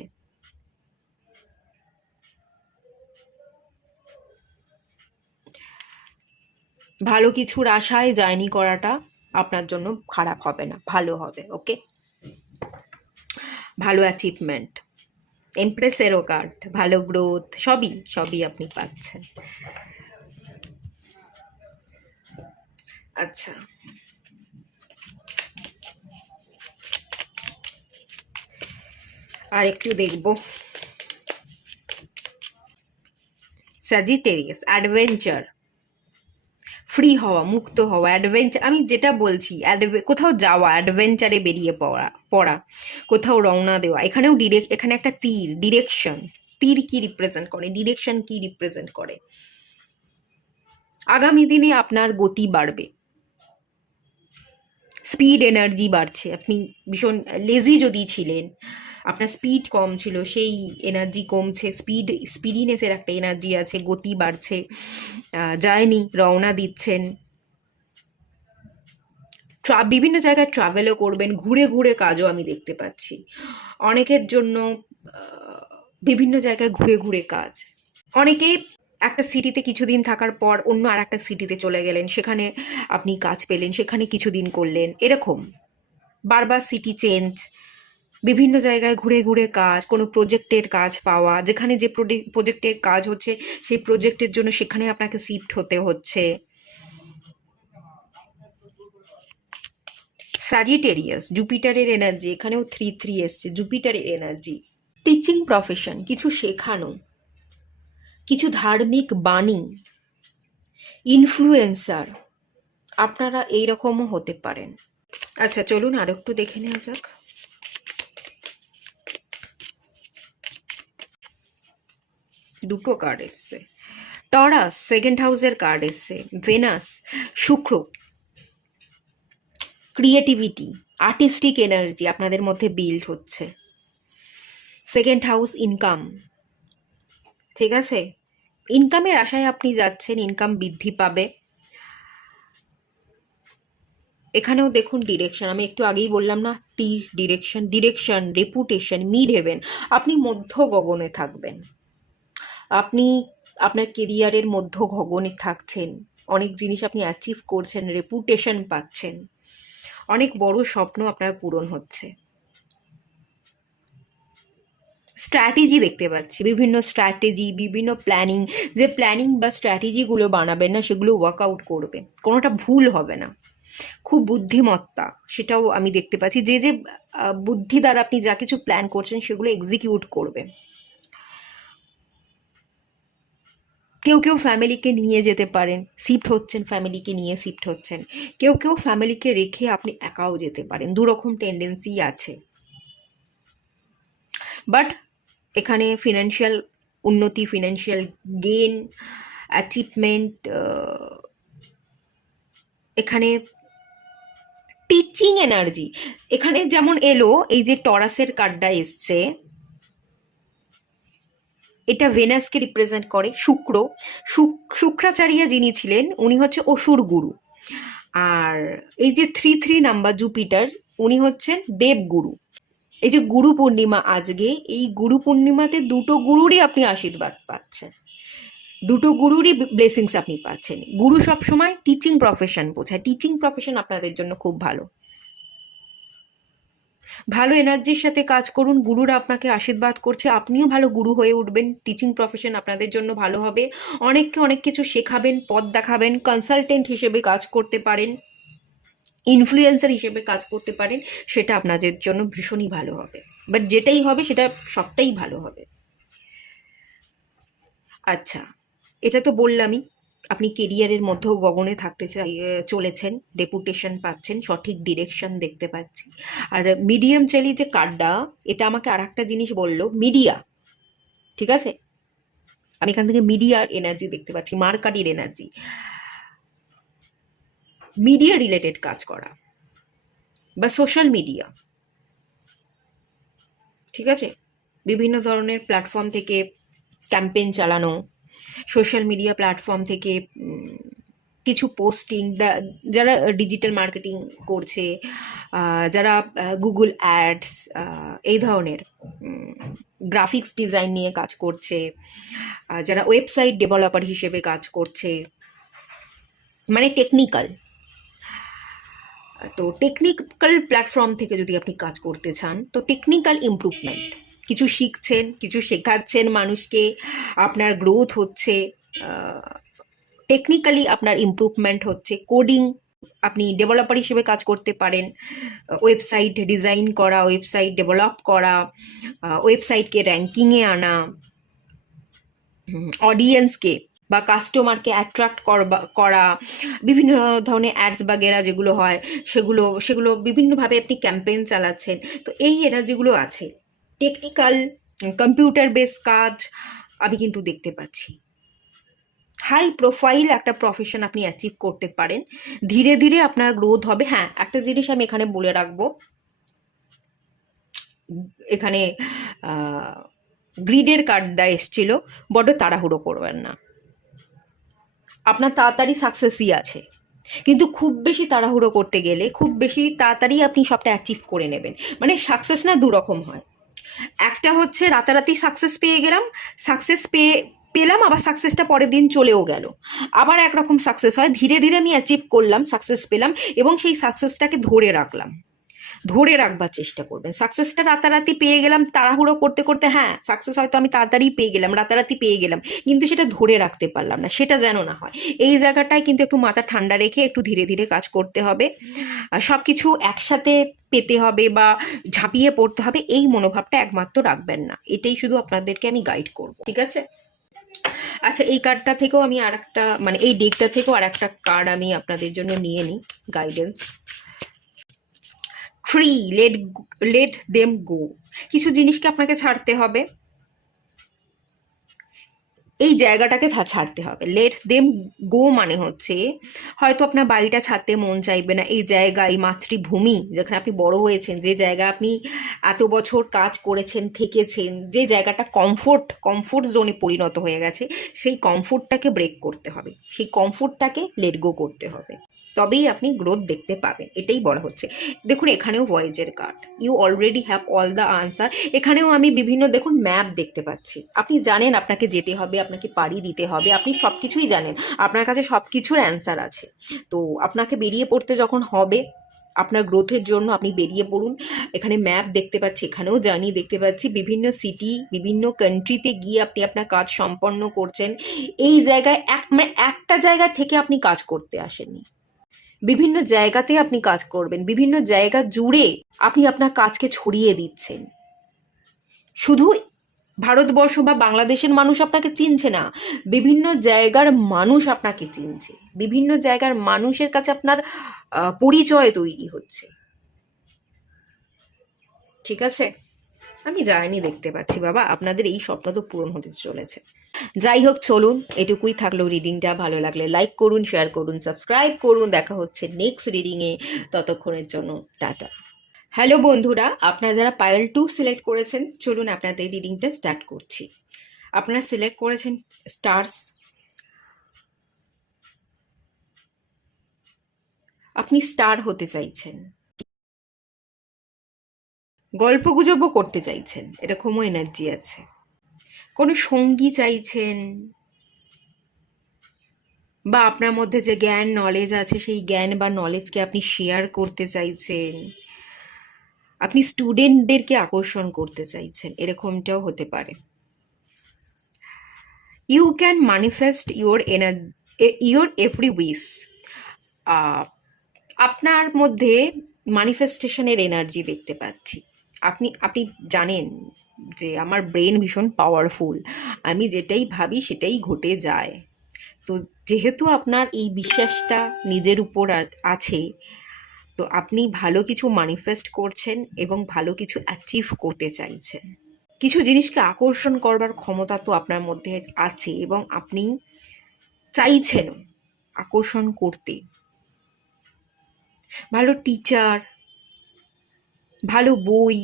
ভালো কিছুর আশায় জার্নি করাটা আপনার জন্য খারাপ হবে না, ভালো হবে। ওকে, ভালো অ্যাচিভমেন্ট, এমপ্রেসেরও কার্ড, ভালো গ্রোথ, সবই সবই আপনি পাচ্ছেন। আচ্ছা, আর একটু দেখব। স্যাজিটেরিয়াস, অ্যাডভেঞ্চার, ফ্রি হওয়া, মুক্ত হওয়া, অ্যাডভেঞ্চার। আমি যেটা বলছি, কোথাও যাওয়া, অ্যাডভেঞ্চারে বেরিয়ে পড়া পড়া, কোথাও রওনা দেওয়া। এখানেও এখানে একটা তীর, ডিরেকশন। তীর কি রিপ্রেজেন্ট করে, ডিরেকশন কি রিপ্রেজেন্ট করে? আগামী দিনে আপনার গতি বাড়বে, স্পিড এনার্জি বাড়ছে। আপনি ভীষণ লেজি যদি ছিলেন, আপনার স্পিড কম ছিল, সেই এনার্জি কমছে, স্পিডিনেসের একটা এনার্জি আছে, গতি বাড়ছে, যায়নি, রওনা দিচ্ছেন, বিভিন্ন জায়গায় ট্রাভেলও করবেন, ঘুরে ঘুরে কাজও আমি দেখতে পাচ্ছি অনেকের জন্য। বিভিন্ন জায়গায় ঘুরে ঘুরে কাজ। অনেকে একটা সিটিতে কিছুদিন থাকার পর অন্য আর একটা সিটিতে চলে গেলেন, সেখানে আপনি কাজ পেলেন, সেখানে কিছুদিন করলেন, এরকম বারবার সিটি চেঞ্জ, বিভিন্ন জায়গায় ঘুরে ঘুরে কাজ, কোনো প্রজেক্টের কাজ পাওয়া, যেখানে যে প্রজেক্টের কাজ হচ্ছে সেই প্রজেক্টের জন্য সেখানে আপনাকে শিফট হতে হচ্ছে। স্যাজিটেরিয়াস, জুপিটারের এনার্জি, এখানেও 3-3 এসছে, জুপিটারের এনার্জি। টিচিং প্রফেশন, কিছু শেখানো, কিছু ধার্মিক বাণী, ইনফ্লুয়েন্সার, আপনারা এইরকমও হতে পারেন। আচ্ছা, চলুন আর একটু দেখে নেওয়া যাক। দুটো কার্ড এসছে, টরাস সেকেন্ড হাউসের কার্ড এসছে, ভেনাস, শুক্র, ক্রিয়েটিভিটি, আর্টিস্টিক এনার্জি আপনাদের মধ্যে বিল্ড হচ্ছে। সেকেন্ড হাউস, ইনকাম, ঠিক আছে, ইনকামের আশায় আপনি যাচ্ছেন, ইনকাম বৃদ্ধি পাবে। এখানেও দেখুন ডিরেকশন, আমি একটু আগেই বললাম না, তীর, ডিরেকশন, রেপুটেশন, মিড হেভেন, আপনি মধ্য গগনে থাকবেন, আপনি আপনার কেরিয়ারের মধ্য গগনে থাকছেন, অনেক জিনিস আপনি অ্যাচিভ করছেন, রেপুটেশন পাচ্ছেন, অনেক বড় স্বপ্ন আপনার পূরণ হচ্ছে। স্ট্র্যাটেজি দেখতে পাচ্ছি, বিভিন্ন স্ট্র্যাটেজি, বিভিন্ন প্ল্যানিং, যে প্ল্যানিং বা স্ট্র্যাটেজিগুলো বানাবেন না, সেগুলো ওয়ার্কআউট করবে, কোনোটা ভুল হবে না। খুব বুদ্ধিমত্তা, সেটাও আমি দেখতে পাচ্ছি, যে যে বুদ্ধি দ্বারা আপনি যা কিছু প্ল্যান করছেন সেগুলো এক্সিকিউট করবে। কেউ কেউ ফ্যামিলিকে নিয়ে যেতে পারেন, শিফট হচ্ছেন, ফ্যামিলিকে নিয়ে শিফট হচ্ছেন, কেউ কেউ ফ্যামিলিকে রেখে আপনি একাও যেতে পারেন, দুরকম টেন্ডেন্সি আছে। বাট এখানে ফিনান্সিয়াল উন্নতি, ফিনান্সিয়াল গেন, অ্যাচিভমেন্ট, এখানে টিচিং এনার্জি, এখানে যেমন এলো, এই যে টরাসের কার্ডটা এসছে, এটা ভেনাসকে রিপ্রেজেন্ট করে। শুক্রাচার্য যিনি ছিলেন উনি হচ্ছে অসুর গুরু, আর এই যে 3-3 নাম্বার জুপিটার, উনি হচ্ছেন দেবগুরু। এই যে গুরু পূর্ণিমা আজকে, এই গুরু পূর্ণিমাতে দুটো গুরুরই আপনি আশীর্বাদ পাচ্ছেন, দুটো গুরুরই ব্লেসিংস আপনি পাচ্ছেন। গুরু সবসময় টিচিং প্রফেশন বোঝায়, টিচিং প্রফেশন আপনাদের জন্য খুব ভালো, ভালো এনার্জির সাথে কাজ করুন, গুরুরা আপনাকে আশীর্বাদ করছে, আপনিও ভালো গুরু হয়ে উঠবেন, টিচিং প্রফেশন আপনাদের জন্য ভালো হবে, অনেককে অনেক কিছু শেখাবেন, পথ দেখাবেন, কনসালটেন্ট হিসেবে কাজ করতে পারেন, ইনফ্লুয়েন্সার হিসেবে কাজ করতে পারেন, সেটা আপনাদের জন্য ভীষণই ভালো হবে। বাট যেটাই হবে সেটা সবটাই ভালো হবে। আচ্ছা, এটা তো বললামই, আপনি কেরিয়ারের মধ্যেও গগনে থাকতে চলেছেন, রেপুটেশন পাচ্ছেন, সঠিক ডিরেকশন দেখতে পাচ্ছি। আর মিডিয়াম চেলি যে কার্ডটা, এটা আমাকে আর একটা জিনিস বললো, মিডিয়া, ঠিক আছে, আমি এখান থেকে মিডিয়ার এনার্জি দেখতে পাচ্ছি, মার্কাটির এনার্জি, মিডিয়া রিলেটেড কাজ করা বা সোশ্যাল মিডিয়া, ঠিক আছে? বিভিন্ন ধরনের প্ল্যাটফর্ম থেকে ক্যাম্পেইন চালানো, সোশ্যাল মিডিয়া প্ল্যাটফর্ম থেকে কিছু পোস্টিং, যারা ডিজিটাল মার্কেটিং করছে, যারা গুগল অ্যাডস, এই ধরনের গ্রাফিক্স ডিজাইন নিয়ে কাজ করছে, যারা ওয়েবসাইট ডেভেলপার হিসেবে কাজ করছে, মানে টেকনিক্যাল। তো টেকনিক্যাল প্ল্যাটফর্ম থেকে যদি আপনি কাজ করতে চান, তো টেকনিক্যাল ইমপ্রুভমেন্ট, কিছু শিখছেন, কিছু শেখাচ্ছেন মানুষকে, আপনার গ্রোথ হচ্ছে, টেকনিক্যালি আপনার ইমপ্রুভমেন্ট হচ্ছে, কোডিং, আপনি ডেভেলপার হিসেবে কাজ করতে পারেন, ওয়েবসাইট ডিজাইন করা, ওয়েবসাইট ডেভেলপ করা, ওয়েবসাইটকে র্যাঙ্কিংয়ে আনা, অডিয়েন্সকে বা কাস্টমারকে অ্যাট্রাক্ট করা, বিভিন্ন ধরনের অ্যাডস বাগেরা যেগুলো হয় সেগুলো বিভিন্নভাবে আপনি ক্যাম্পেইন চালাচ্ছেন। তো এই এনার্জিগুলো আছে, টেকনিক্যাল কম্পিউটার বেস কাজ আমি কিন্তু দেখতে পাচ্ছি। হাই প্রোফাইল একটা প্রফেশন আপনি অ্যাচিভ করতে পারেন, ধীরে ধীরে আপনার গ্রোথ হবে। হ্যাঁ, একটা জিনিস আমি এখানে বলে রাখবো, এখানে গ্রিডের কার্ডটা এসছিল, বড্ড তাড়াহুড়ো করবেন না। আপনার তাড়াতাড়ি সাকসেসই আছে, কিন্তু খুব বেশি তাড়াহুড়ো করতে গেলে খুব বেশি তাড়াতাড়ি আপনি সবটা অ্যাচিভ করে নেবেন। মানে সাকসেস না দুরকম হয়, একটা হচ্ছে রাতারাতি সাকসেস পেয়ে গেলাম, সাকসেস পেলাম আবার সাকসেসটা পরের দিন চলেও গেল। আবার একরকম সাকসেস হয়, ধীরে ধীরে আমি অ্যাচিভ করলাম, সাকসেস পেলাম এবং সেই সাকসেসটাকে ধরে রাখলাম। ধরে রাখবার চেষ্টা করবেন। সাকসেসটা রাতারাতি পেয়ে গেলাম তাড়াহুড়ো করতে করতে, হ্যাঁ সাকসেস হয়তো আমি তাড়াতাড়ি পেয়ে গেলাম, রাতারাতি পেয়ে গেলাম, কিন্তু সেটা ধরে রাখতে পারলাম না, সেটা যেন না হয়। এই জায়গাটায় কিন্তু একটু মাথা ঠান্ডা রেখে একটু ধীরে ধীরে কাজ করতে হবে। সব কিছু একসাথে পেতে হবে বা ঝাঁপিয়ে পড়তে হবে, এই মনোভাবটা একমাত্র রাখবেন না। এটাই শুধু আপনাদেরকে আমি গাইড করব, ঠিক আছে? আচ্ছা, এই কার্ডটা থেকেও আমি আর একটা, মানে এই ডেকটা থেকেও আর একটা কার্ড আমি আপনাদের জন্য নিয়ে নিই গাইডেন্স। লেট দেম গো। কিছু জিনিসকে আপনাকে ছাড়তে হবে, এই জায়গাটাকে ছাড়তে হবে। লেট দেম গো মানে হচ্ছে হয়তো আপনার বাড়িটা ছাড়তে মন চাইবে না, এই জায়গা, এই মাতৃভূমি যেখানে আপনি বড় হয়েছেন, যে জায়গা আপনি এত বছর কাজ করেছেন, থেকেছেন, যে জায়গাটা কমফোর্ট জোনে পরিণত হয়ে গেছে, সেই কমফোর্টটাকে ব্রেক করতে হবে, সেই কমফোর্টটাকে লেট গো করতে হবে, তবেই আপনি গ্রোথ দেখতে পাবেন। এটাই বলা হচ্ছে। দেখুন এখানেও ভয়েজের card, you already have all the answer. এখানেও আমি বিভিন্ন, দেখুন ম্যাপ দেখতে পাচ্ছি, আপনি জানেন আপনাকে যেতে হবে, আপনাকে পাড়ি দিতে হবে, আপনি সব কিছুই জানেন, আপনার কাছে সব কিছুর অ্যান্সার আছে। তো আপনাকে বেরিয়ে পড়তে যখন হবে, আপনার গ্রোথের জন্য আপনি বেরিয়ে পড়ুন। এখানে ম্যাপ দেখতে পাচ্ছি, এখানেও জার্নি দেখতে পাচ্ছি, বিভিন্ন সিটি, বিভিন্ন কান্ট্রিতে গিয়ে আপনি আপনার কাজ সম্পন্ন করছেন। এই জায়গায় একটা জায়গা থেকে আপনি কাজ করতে আসেননি, বিভিন্ন জায়গাতে আপনি কাজ করবেন, বিভিন্ন জায়গা জুড়ে আপনি আপনার কাজকে ছড়িয়ে দিচ্ছেন। শুধু ভারতবর্ষ বা বাংলাদেশের মানুষ আপনাকে চিনছে না, বিভিন্ন জায়গার মানুষ আপনাকে চিনছে, বিভিন্ন জায়গার মানুষের কাছে আপনার পরিচয় তৈরি হচ্ছে, ঠিক আছে? আমি যাইনি দেখতে পাচ্ছি বাবা, আপনাদের এই স্বপ্ন তো পূরণ হতে চলেছে। যাই হোক, চলুন, এটুকুই থাকলো রিডিংটা। ভালো লাগলে লাইক করুন, শেয়ার করুন, সাবস্ক্রাইব করুন। দেখা হচ্ছে নেক্সট রিডিংয়ে, ততক্ষণের জন্য টাটা। হ্যালো বন্ধুরা, আপনারা যারা পাইল 2 সিলেক্ট করেছেন, চলুন আপনাদের রিডিংটা স্টার্ট করছি। আপনারা সিলেক্ট করেছেন স্টার্স, আপনি স্টার হতে চাইছেন, গল্পগুজবও করতে চাইছেন, এরকমও এনার্জি আছে, কোনো সঙ্গী চাইছেন, বা আপনার মধ্যে যে জ্ঞান নলেজ আছে সেই জ্ঞান বা নলেজকে আপনি শেয়ার করতে চাইছেন, আপনি স্টুডেন্টদেরকে আকর্ষণ করতে চাইছেন, এরকমটাও হতে পারে। You can manifest your every wish. আপনার মধ্যে ম্যানিফেস্টেশনের এনার্জি দেখতে পাচ্ছি। আপনি জানেন যে আমার ব্রেন ভীষণ পাওয়ারফুল, আমি যেটাই ভাবি সেটাই ঘটে যায়। তো যেহেতু আপনার এই বিশ্বাসটা নিজের উপর আছে, তো আপনি ভালো কিছু ম্যানিফেস্ট করছেন এবং ভালো কিছু অ্যাচিভ করতে চাইছেন। কিছু জিনিসকে আকর্ষণ করবার ক্ষমতা তো আপনার মধ্যে আছে এবং আপনি চাইছেনও আকর্ষণ করতে। ভালো টিচার, ভালো বই,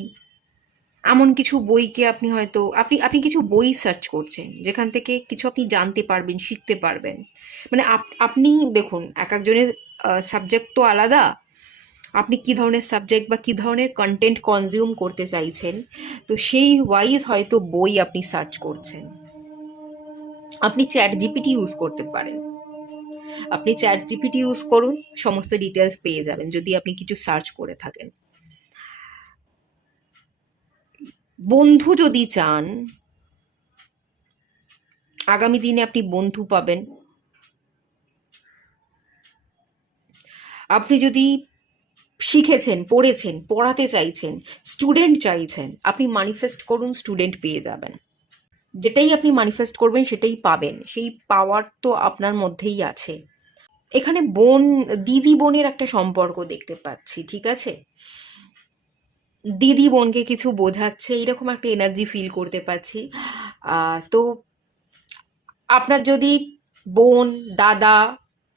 এমন কিছু বইকে আপনি হয়তো আপনি কিছু বই সার্চ করছেন যেখান থেকে কিছু আপনি জানতে পারবেন, শিখতে পারবেন। মানে আপনি দেখুন, এক একজনের সাবজেক্ট তো আলাদা। আপনি কি ধরনের সাবজেক্ট বা কি ধরনের কন্টেন্ট কনজিউম করতে চাইছেন, তো সেই ওয়াইজ হয়তো বই আপনি সার্চ করছেন। আপনি চ্যাট জিপিটি ইউজ করতে পারেন। আপনি চ্যাট জিপিটি ইউজ করুন, সমস্ত ডিটেলস পেয়ে যাবেন যদি আপনি কিছু সার্চ করে থাকেন। বন্ধু যদি চান, আগামী দিনে আপনি বন্ধু পাবেন। আপনি যদি শিখেছেন, পড়েছেন, পড়াতে চাইছেন, স্টুডেন্ট চাইছেন, আপনি মানিফেস্ট করুন, স্টুডেন্ট পেয়ে যাবেন। যেটাই আপনি মানিফেস্ট করবেন সেটাই পাবেন, সেই পাওয়ার তো আপনার মধ্যেই আছে। এখানে দিদি বোনের একটা সম্পর্ক দেখতে পাচ্ছি, ঠিক আছে? দিদি বোনকে কিছু বোঝাচ্ছে, এইরকম একটা এনার্জি ফিল করতে পারছি। তো আপনার যদি বোন, দাদা,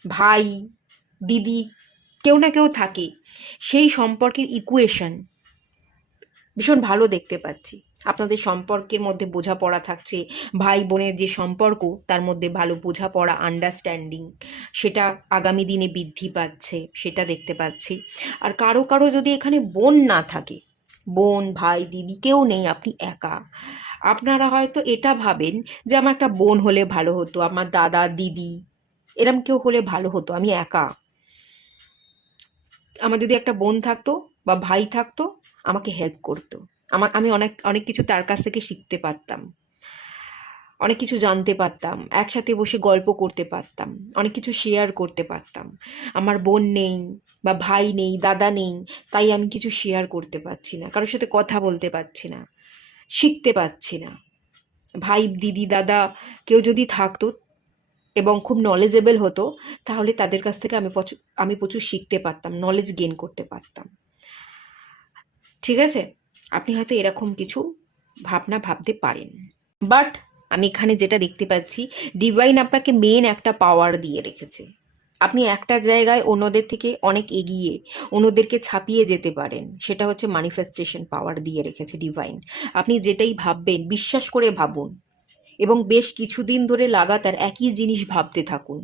ভাই, দিদি কেউ না কেউ থাকে, সেই সম্পর্কের ইকুয়েশন ভীষণ ভালো দেখতে পাচ্ছি। আপনাদের সম্পর্কের মধ্যে বোঝাপড়া থাকছে, ভাই বোনের যে সম্পর্ক তার মধ্যে ভালো বোঝাপড়া, আন্ডারস্ট্যান্ডিং, সেটা আগামী দিনে বৃদ্ধি পাচ্ছে, সেটা দেখতে পাচ্ছি। আর কারো কারো যদি এখানে বোন না থাকে, বোন, ভাই, দিদি কেউ নেই, আপনি একা, আপনারা হয়তো এটা ভাবেন যে আমার একটা বোন হলে ভালো হতো, আমার দাদা, দিদি এরম কেউ হলে ভালো হতো, আমি একা। আমার যদি একটা বোন থাকতো বা ভাই থাকতো, আমাকে হেল্প করতো, আমি অনেক অনেক কিছু তার কাছ থেকে শিখতে পারতাম, অনেক কিছু জানতে পারতাম, একসাথে বসে গল্প করতে পারতাম, অনেক কিছু শেয়ার করতে পারতাম। আমার বোন নেই বা ভাই নেই, দাদা নেই, তাই আমি কিছু শেয়ার করতে পারছি না, কারোর সাথে কথা বলতে পারছি না, শিখতে পারছি না। ভাই, দিদি, দাদা কেউ যদি থাকতো এবং খুব নলেজেবল হতো, তাহলে তাদের কাছ থেকে আমি প্রচুর শিখতে পারতাম, নলেজ গেইন করতে পারতাম। ঠিক আছে? আপনি হয়তো এরকম কিছু ভাবনা ভাবতে পারেন। বাট আমি এখানে যেটা দেখতে পাচ্ছি, ডিভাইন আপনাকে মেন একটা পাওয়ার দিয়ে রেখেছে। আপনি একটা জায়গায় অন্যদের থেকে অনেক এগিয়ে, অন্যদেরকে ছাপিয়ে যেতে পারেন, সেটা হচ্ছে ম্যানিফেস্টেশন পাওয়ার দিয়ে রেখেছে ডিভাইন। আপনি যেটাই ভাববেন, বিশ্বাস করে ভাবুন এবং বেশ কিছুদিন ধরে লাগাতার একই জিনিস ভাবতে থাকুন।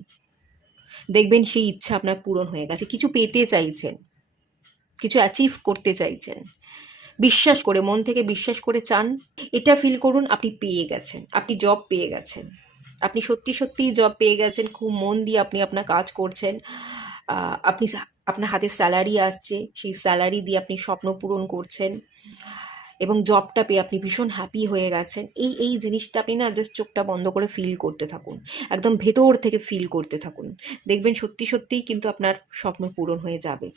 দেখবেন সেই ইচ্ছা আপনার পূরণ হয়ে গেছে। কিছু পেতে চাইছেন, কিছু অ্যাচিভ করতে চাইছেন, বিশ্বাস করে, মন থেকে বিশ্বাস করে চান, এটা ফিল করুন আপনি পেয়ে গেছেন, আপনি জব পেয়ে গেছেন, আপনি সত্যি সত্যিই জব পেয়ে গেছেন, খুব মন দিয়ে আপনি আপনার কাজ করছেন, আপনার হাতে স্যালারি আসছে, সেই স্যালারি দিয়ে আপনি স্বপ্ন পূরণ করছেন এবং জবটা পেয়ে আপনি ভীষণ হ্যাপি হয়ে গেছেন। এই জিনিসটা আপনি না জাস্ট চোখটা বন্ধ করে ফিল করতে থাকুন, একদম ভেতর থেকে ফিল করতে থাকুন, দেখবেন সত্যি সত্যিই কিন্তু আপনার স্বপ্ন পূরণ হয়ে যাবে।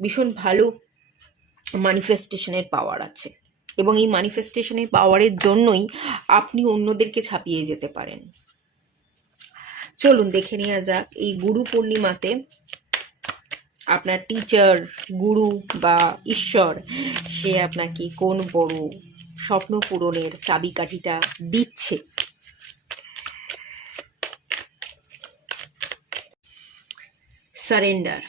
ভীষণ ভালো ম্যানিফেস্টেশনের পাওয়ার আছে এবং এই ম্যানিফেস্টেশনের পাওয়ারের জন্যই আপনি অন্যদেরকে ছাপিয়ে যেতে পারেন। চলুন দেখে নেওয়া যাক এই গুরু পূর্ণিমাতে আপনার টিচার, গুরু বা ঈশ্বর সে আপনাকে কোন বড় স্বপ্ন পূরণের চাবিকাঠিটা দিচ্ছে। সারেন্ডার।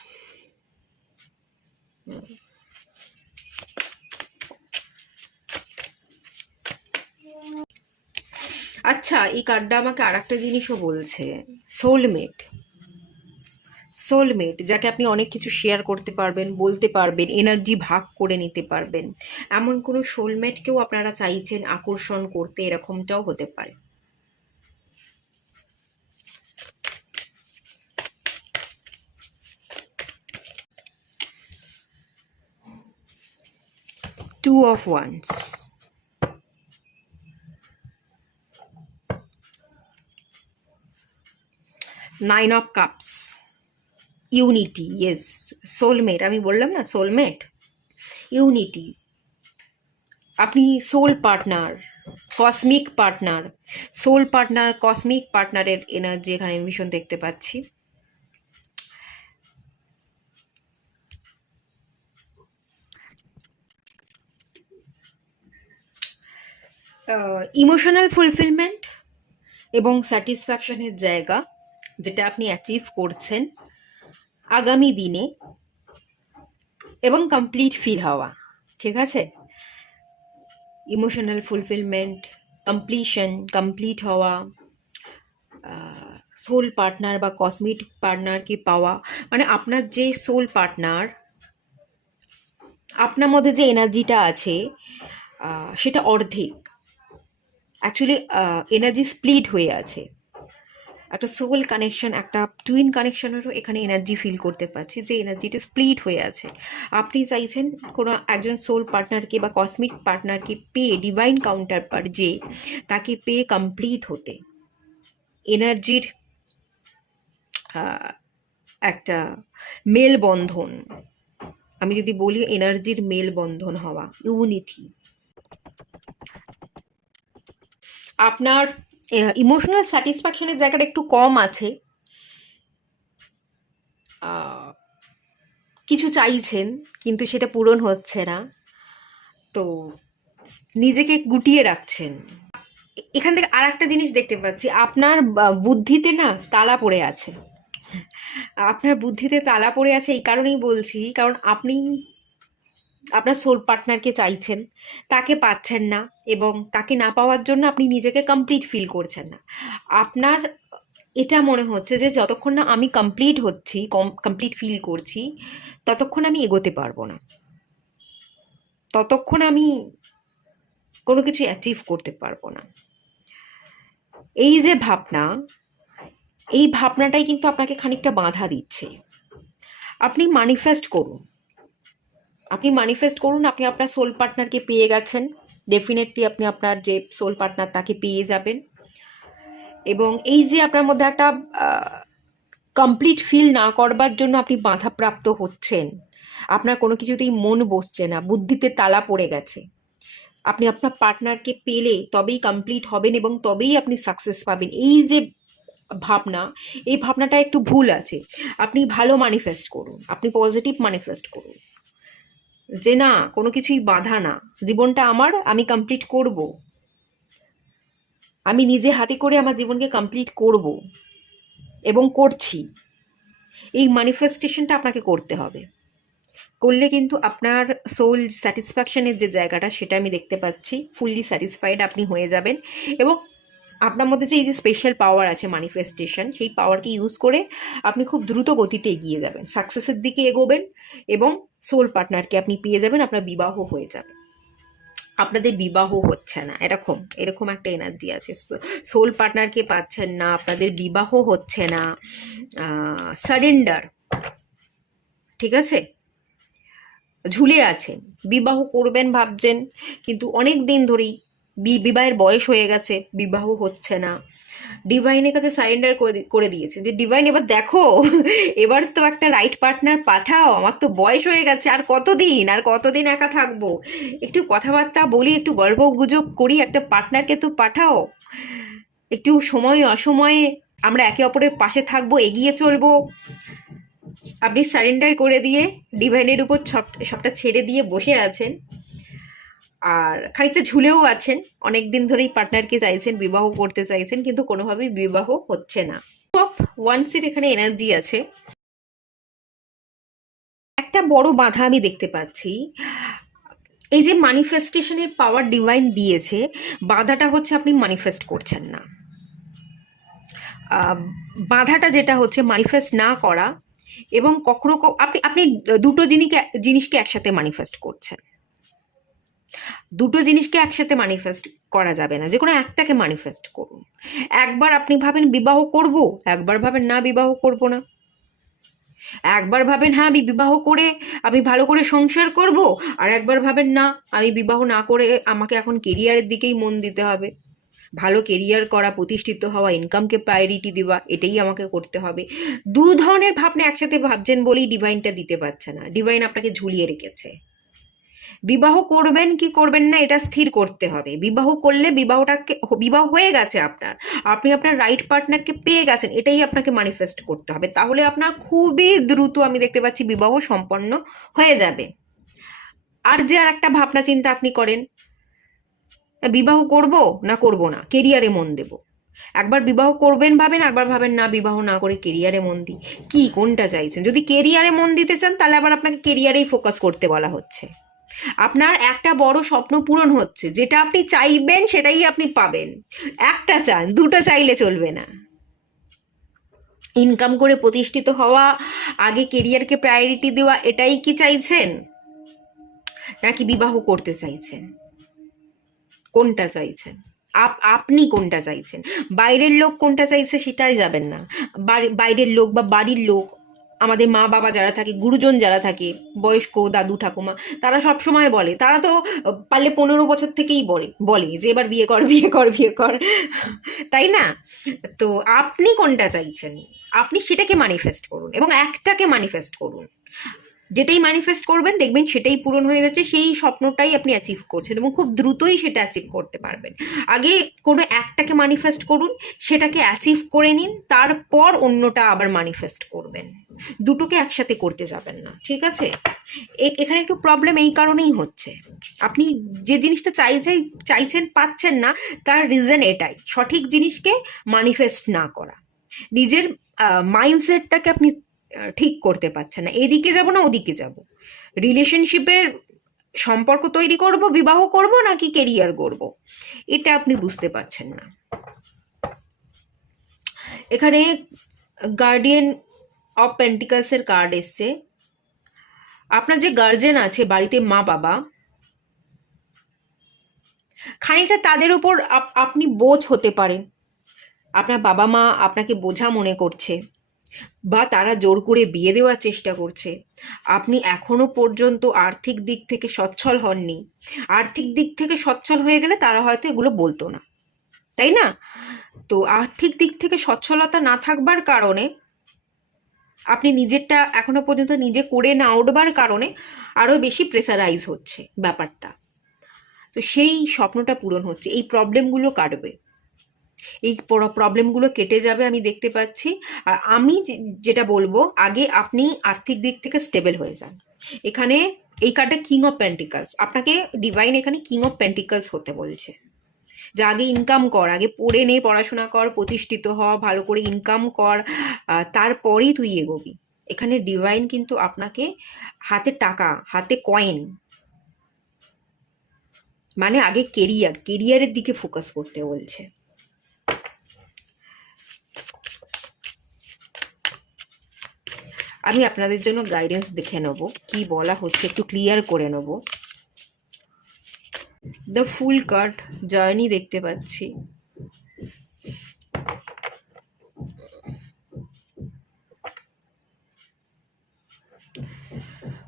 আচ্ছা, এই কার্ডটা আমাকে আর একটা জিনিসও বলছে, সোলমেট। সোলমেট যাকে আপনি অনেক কিছু শেয়ার করতে পারবেন, বলতে পারবেন, এনার্জি ভাগ করে নিতে পারবেন, এমন কোনো সোলমেটকেও আপনারা চাইছেন আকর্ষণ করতে, এরকমটাও হতে পারে। Two of wands, nine of cups, unity. Yes, soulmate, আমি বললাম না সোলমেট, ইউনিটি। আপনি soul partner, cosmic partner, soul partner, cosmic পার্টনারের এনার্জি এখানে ভীষণ দেখতে পাচ্ছি। ইমোশনাল ফুলফিলমেন্ট এবং স্যাটিসফ্যাকশনের জায়গা যেটা আপনি অ্যাচিভ করছেন, আগামী দিনে এবং কমপ্লিট ফিল হওয়া, ঠিক আছে? ইমোশনাল ফুলফিলমেন্ট, কমপ্লিশন, কমপ্লিট হওয়া, সোল পার্টনার বা কসমিক পার্টনারকে পাওয়া, মানে আপনার যে সোল পার্টনার, আপনার মধ্যে যে এনার্জিটা আছে সেটা অর্ধেক, অ্যাকচুয়ালি এনার্জি স্প্লিট হয়ে আছে। একটা সোল কানেকশন, একটা টুইন কানেকশনেরও এখানে এনার্জি ফিল করতে পারছি, যে এনার্জিটা স্প্লিট হয়ে আছে। আপনি চাইছেন কোনো একজন সোল পার্টনারকে বা কসমিক পার্টনারকে পেয়ে, ডিভাইন কাউন্টার পার্ট যে, তাকে পেয়ে কমপ্লিট হতে। এনার্জির একটা মেলবন্ধন, আমি যদি বলি এনার্জির মেলবন্ধন হওয়া, ইউনিটি। আপনার ইমোশনাল স্যাটিসফ্যাকশনের জায়গাটা একটু কম আছে, কিছু চাইছেন কিন্তু সেটা পূরণ হচ্ছে না, তো নিজেকে গুটিয়ে রাখছেন। এখান থেকে আর একটা জিনিস দেখতে পাচ্ছি, আপনার বুদ্ধিতে না তালা পড়ে আছে। আপনার বুদ্ধিতে তালা পড়ে আছে এই কারণেই বলছি, কারণ আপনি আপনার সোল পার্টনারকে চাইছেন, তাকে পাচ্ছেন না, এবং তাকে না পাওয়ার জন্য আপনি নিজেকে কমপ্লিট ফিল করছেন না। আপনার এটা মনে হচ্ছে যে যতক্ষণ না আমি কমপ্লিট হচ্ছি, কমপ্লিট ফিল করছি, ততক্ষণ আমি এগোতে পারবো না, ততক্ষণ আমি কোনো কিছু অ্যাচিভ করতে পারবো না। এই যে ভাবনা, এই ভাবনাটাই কিন্তু আপনাকে খানিকটা বাধা দিচ্ছে। আপনি ম্যানিফেস্ট করুন, আপনি ম্যানিফেস্ট করুন, আপনি আপনার সোল পার্টনারকে পেয়ে গেছেন, ডেফিনেটলি আপনি আপনার যে সোল পার্টনার তাকে পেয়ে যাবেন। এবং এই যে আপনার মধ্যে একটা কমপ্লিট ফিল না করবার জন্য আপনি বাধাপ্রাপ্ত হচ্ছেন, আপনার কোনো কিছুতেই মন বসছে না, বুদ্ধিতে তালা পড়ে গেছে, আপনি আপনার পার্টনারকে পেলে তবেই কমপ্লিট হবেন এবং তবেই আপনি সাকসেস পাবেন, এই যে ভাবনা, এই ভাবনাটা একটু ভুল আছে। আপনি ভালো ম্যানিফেস্ট করুন, আপনি পজিটিভ ম্যানিফেস্ট করুন, যে না, কোনো কিছুই বাধা না, জীবনটা আমার, আমি কমপ্লিট করব, আমি নিজে হাতে করে আমার জীবনকে কমপ্লিট করব এবং করছি। এই ম্যানিফেস্টেশনটা আপনাকে করতে হবে, করলে কিন্তু আপনার সোল স্যাটিসফ্যাকশনের যে জায়গাটা, সেটা আমি দেখতে পাচ্ছি, ফুললি স্যাটিসফাইড আপনি হয়ে যাবেন। এবং আপনার মধ্যে যে এই যে স্পেশাল পাওয়ার আছে ম্যানিফেস্টেশন, সেই পাওয়ারকে ইউজ করে আপনি খুব দ্রুত গতিতে এগিয়ে যাবেন, সাকসেসের দিকে এগোবেন, এবং সোল পার্টনারকে আপনি পেয়ে যাবেন, আপনার বিবাহ হয়ে যাবে। আপনাদের বিবাহ হচ্ছে না, এরকম এরকম একটা এনার্জি আছে, সোল পার্টনারকে পাচ্ছেন না, আপনাদের বিবাহ হচ্ছে না, সারেন্ডার, ঠিক আছে, ঝুলে আছেন, বিবাহ করবেন ভাবছেন, কিন্তু অনেক দিন ধরেই বিবাহের বয়স হয়ে গেছে, বিবাহ হচ্ছে না। ডিভাইনের কাছে সারেন্ডার করে দিয়েছে, যে ডিভাইন এবার দেখো, এবার তো একটা রাইট পার্টনার পাঠাও, আমার তো বয়স হয়ে গেছে, আর কতদিন একা থাকবো, একটু কথাবার্তা বলি, একটু গল্প গুজব করি, একটা পার্টনারকে তো পাঠাও, একটু সময় অসময়ে আমরা একে অপরের পাশে থাকবো, এগিয়ে চলবো। আপনি সারেন্ডার করে দিয়ে ডিভাইনের উপর সবটা ছেড়ে দিয়ে বসে আছেন, আর খানিকটা ঝুলেও আছেন, অনেক দিন ধরেই পার্টনারকে চাইছেন, বিবাহ করতে চাইছেন, কিন্তু কোনোভাবেই বিবাহ হচ্ছে না। টপ ওয়ান্সের এখানে এনার্জি আছে, একটা বড় বাধা আমি দেখতে পাচ্ছি। এই যে ম্যানিফেস্টেশনের পাওয়ার ডিভাইন দিয়েছে, বাধাটা হচ্ছে আপনি ম্যানিফেস্ট করছেন না। বাধাটা যেটা হচ্ছে ম্যানিফেস্ট না করা, এবং কখনো আপনি আপনি দুটো জিনিসকে একসাথে ম্যানিফেস্ট করছেন। দুটো জিনিসকে একসাথে ম্যানিফেস্ট করা যাবে না, যে কোনো একটাকে ম্যানিফেস্ট করুন। একবার আপনি ভাবেন বিবাহ করব, একবার ভাবেন না বিবাহ করব না, একবার ভাবেন হ্যাঁ আমি বিবাহ করে আমি ভালো করে সংসার করব, আর একবার ভাবেন না, আমি বিবাহ না করে আমাকে এখন কেরিয়ারের দিকেই মন দিতে হবে, ভালো কেরিয়ার করা, প্রতিষ্ঠিত হওয়া, ইনকামকে প্রায়োরিটি দেওয়া, এটাই আমাকে করতে হবে। দু ধরনের ভাবনা একসাথে ভাবছেন বলেই ডিভাইনটা দিতে পারছে না, ডিভাইন আপনাকে ঝুলিয়ে রেখেছে। বিবাহ করবেন কি করবেন না এটা স্থির করতে হবে, বিবাহ করলে বিবাহ হয়ে গেছে আপনার, আপনি আপনার রাইট পার্টনারকে পেয়ে গেছেন, এটাই আপনাকে ম্যানিফেস্ট করতে হবে, তাহলে আপনার খুবই দ্রুত আমি দেখতে পাচ্ছি বিবাহ সম্পন্ন হয়ে যাবে। আর যে আর একটা ভাবনা চিন্তা আপনি করেন, বিবাহ করব না করব না, কেরিয়ারে মন দেব, একবার বিবাহ করবেন ভাবেন, একবার ভাবেন না বিবাহ না করে কেরিয়ারে মন দিই। কি কোনটা চাইছেন? যদি কেরিয়ারে মন দিতে চান তাহলে আবার আপনাকে কেরিয়ারেই ফোকাস করতে বলা হচ্ছে। আপনার একটা বড় স্বপ্ন পূরণ হচ্ছে, যেটা আপনি চাইবেন সেটাই আপনি পাবেন। একটা চান, দুটো চাইলে চলবে না। ইনকাম করে প্রতিষ্ঠিত হওয়া, আগে কেরিয়ারকে প্রায়োরিটি দেওয়া, এটাই কি চাইছেন? নাকি বিবাহ করতে চাইছেন? কোনটা চাইছেন? আপনি কোনটা চাইছেন? বাইরের লোক কোনটা চাইছে সেটাই যাবেন না। বাইরের লোক বা বাড়ির লোক, আমাদের মা বাবা যারা থাকে, গুরুজন যারা থাকে, বয়স্ক দাদু ঠাকুমা, তারা সব সময় বলে, তারা তো পারলে 15 বছর থেকেই বলে বলে যে এবার বিয়ে কর, বিয়ে কর, বিয়ে কর, তাই না? তো আপনি কোনটা চাইছেন? আপনি সেটাকে ম্যানিফেস্ট করুন, এবং একটাকে ম্যানিফেস্ট করুন। যেটাই ম্যানিফেস্ট করবেন দেখবেন সেটাই পূরণ হয়ে যাচ্ছে, সেই স্বপ্নটাই আপনি অ্যাচিভ করছেন এবং খুব দ্রুতই সেটা অ্যাচিভ করতে পারবেন। আগে কোনো একটাকে ম্যানিফেস্ট করুন, সেটাকে অ্যাচিভ করে নিন, তারপর অন্যটা আবার ম্যানিফেস্ট করবেন। দুটোকে একসাথে করতে যাবেন না, ঠিক আছে? এখানে একটু প্রবলেম এই কারণেই হচ্ছে, আপনি যে জিনিসটা চাইছেন পাচ্ছেন না, তার রিজন এটাই, সঠিক জিনিসকে ম্যানিফেস্ট না করা। নিজের মাইন্ডসেটটাকে আপনি ঠিক করতে পারছে না, এদিকে যাব না ওদিকে যাব, রিলেশনশিপের সম্পর্ক তৈরি করব, বিবাহ করব, নাকি কেরিয়ার করব, এটা আপনি বুঝতে পারছেন না। এখানে গার্ডিয়ান অফ পেন্টিকলসের কার্ড এসছে। আপনার যে গার্জেন আছে বাড়িতে, মা বাবা, খানিকটা তাদের উপর আপনি বোঝ হতে পারেন। আপনার বাবা মা আপনাকে বোঝা মনে করছে, বা তারা জোর করে বিয়ে দেওয়ার চেষ্টা করছে। আপনি এখনো পর্যন্ত আর্থিক দিক থেকে সচ্ছল হননি। আর্থিক দিক থেকে সচ্ছল হয়ে গেলে তারা হয়তো এগুলো বলতো না, তাই না? তো আর্থিক দিক থেকে সচ্ছলতা না থাকবার কারণে, আপনি নিজেরটা এখনো পর্যন্ত নিজে করে না উঠবার কারণে আরো বেশি প্রেসারাইজ হচ্ছে ব্যাপারটা। তো সেই স্বপ্নটা পূরণ হচ্ছে, এই প্রবলেমগুলো কাটবে, এই প্রবলেমগুলো কেটে যাবে আমি দেখতে পাচ্ছি। আর আমি যেটা বলবো, আগে আপনি আর্থিক দিক থেকে স্টেবল হয়ে যান। এখানে এই কার্ডটা কিং অফ পেন্টিকলস, আপনাকে ডিভাইন এখানে কিং অফ পেন্টিকলস হতে বলছে, যে আগে ইনকাম কর, আগে পড়ে নে, পড়াশোনা কর, প্রতিষ্ঠিত হ, ভালো করে ইনকাম কর, তারপরেই তুই এগোবি। এখানে ডিভাইন কিন্তু আপনাকে হাতে টাকা, হাতে কয়েন, মানে আগে কেরিয়ারের দিকে ফোকাস করতে বলছে। আমি আপনাদের জন্য গাইডেন্স দেখে নেব, কি বলা হচ্ছে একটু ক্লিয়ার করে নেব। দ্য ফুল কার্ড, জার্নি দেখতে পাচ্ছি।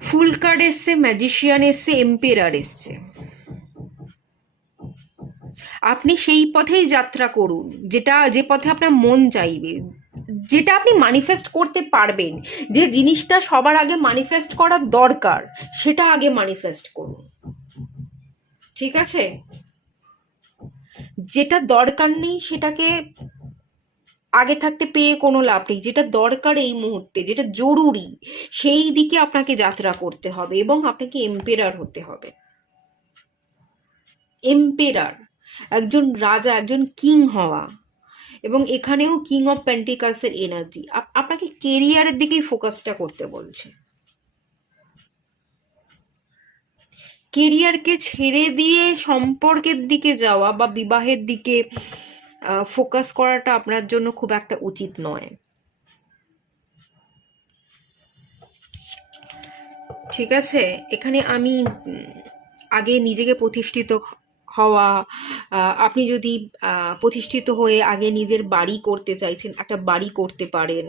ফুল কার্ড এসছে, ম্যাজিশিয়ান এসছে, এম্পেরার এসছে। আপনি সেই পথেই যাত্রা করুন, যে পথে আপনার মন চাইবে, যেটা আপনি ম্যানিফেস্ট করতে পারবেন। যে জিনিসটা সবার আগে ম্যানিফেস্ট করার দরকার, সেটা আগে ম্যানিফেস্ট করুন, ঠিক আছে? যেটা দরকার নেই সেটাকে আগে থাকতে পেয়ে কোনো লাভ নেই। যেটা দরকার এই মুহূর্তে, যেটা জরুরি, সেই দিকে আপনাকে যাত্রা করতে হবে এবং আপনাকে এম্পেরার হতে হবে। এম্পেরার, একজন রাজা, একজন কিং হওয়া। এবং এখানেও কিং অফ পেন্টিকালসের এনার্জি, আপনাকে কেরিয়ারের দিকেই ফোকাসটা করতে বলছে। কেরিয়ারকে ছেড়ে দিয়ে সম্পর্কের দিকে যাওয়া বা বিবাহের দিকে ফোকাস করাটা আপনার জন্য খুব একটা উচিত নয়, ঠিক আছে? এখানে আমি আগে নিজেকে প্রতিষ্ঠিত হওয়া, আপনি যদি প্রতিষ্ঠিত হয়ে আগে নিজের বাড়ি করতে চাইছেন, একটা বাড়ি করতে পারেন।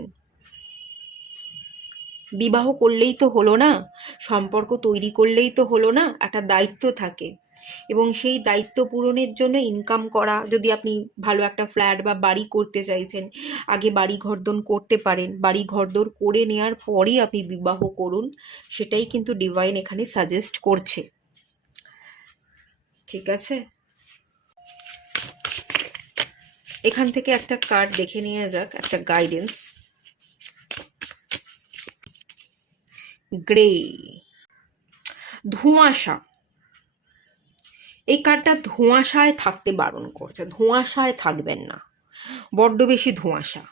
বিবাহ করলেই তো হলো না, সম্পর্ক তৈরি করলেই তো হলো না, একটা দায়িত্ব থাকে, এবং সেই দায়িত্ব পূরণের জন্য ইনকাম করা। যদি আপনি ভালো একটা ফ্ল্যাট বা বাড়ি করতে চাইছেন, আগে বাড়ি ঘরদোর করতে পারেন, বাড়ি ঘরদোর করে নেওয়ার পরই আপনি বিবাহ করুন, সেটাই কিন্তু ডিভাইন এখানে সাজেস্ট করছে, ঠিক আছে? এখান থেকে একটা কার্ড দেখে নেওয়া যাক, একটা গাইডেন্স। গ্রে, ধোঁয়াশা। এই কার্ডটা ধোঁয়াশায় থাকতে বারণ করছে, ধোঁয়াশায় থাকবেন না। বড্ড বেশি ধোঁয়াশা।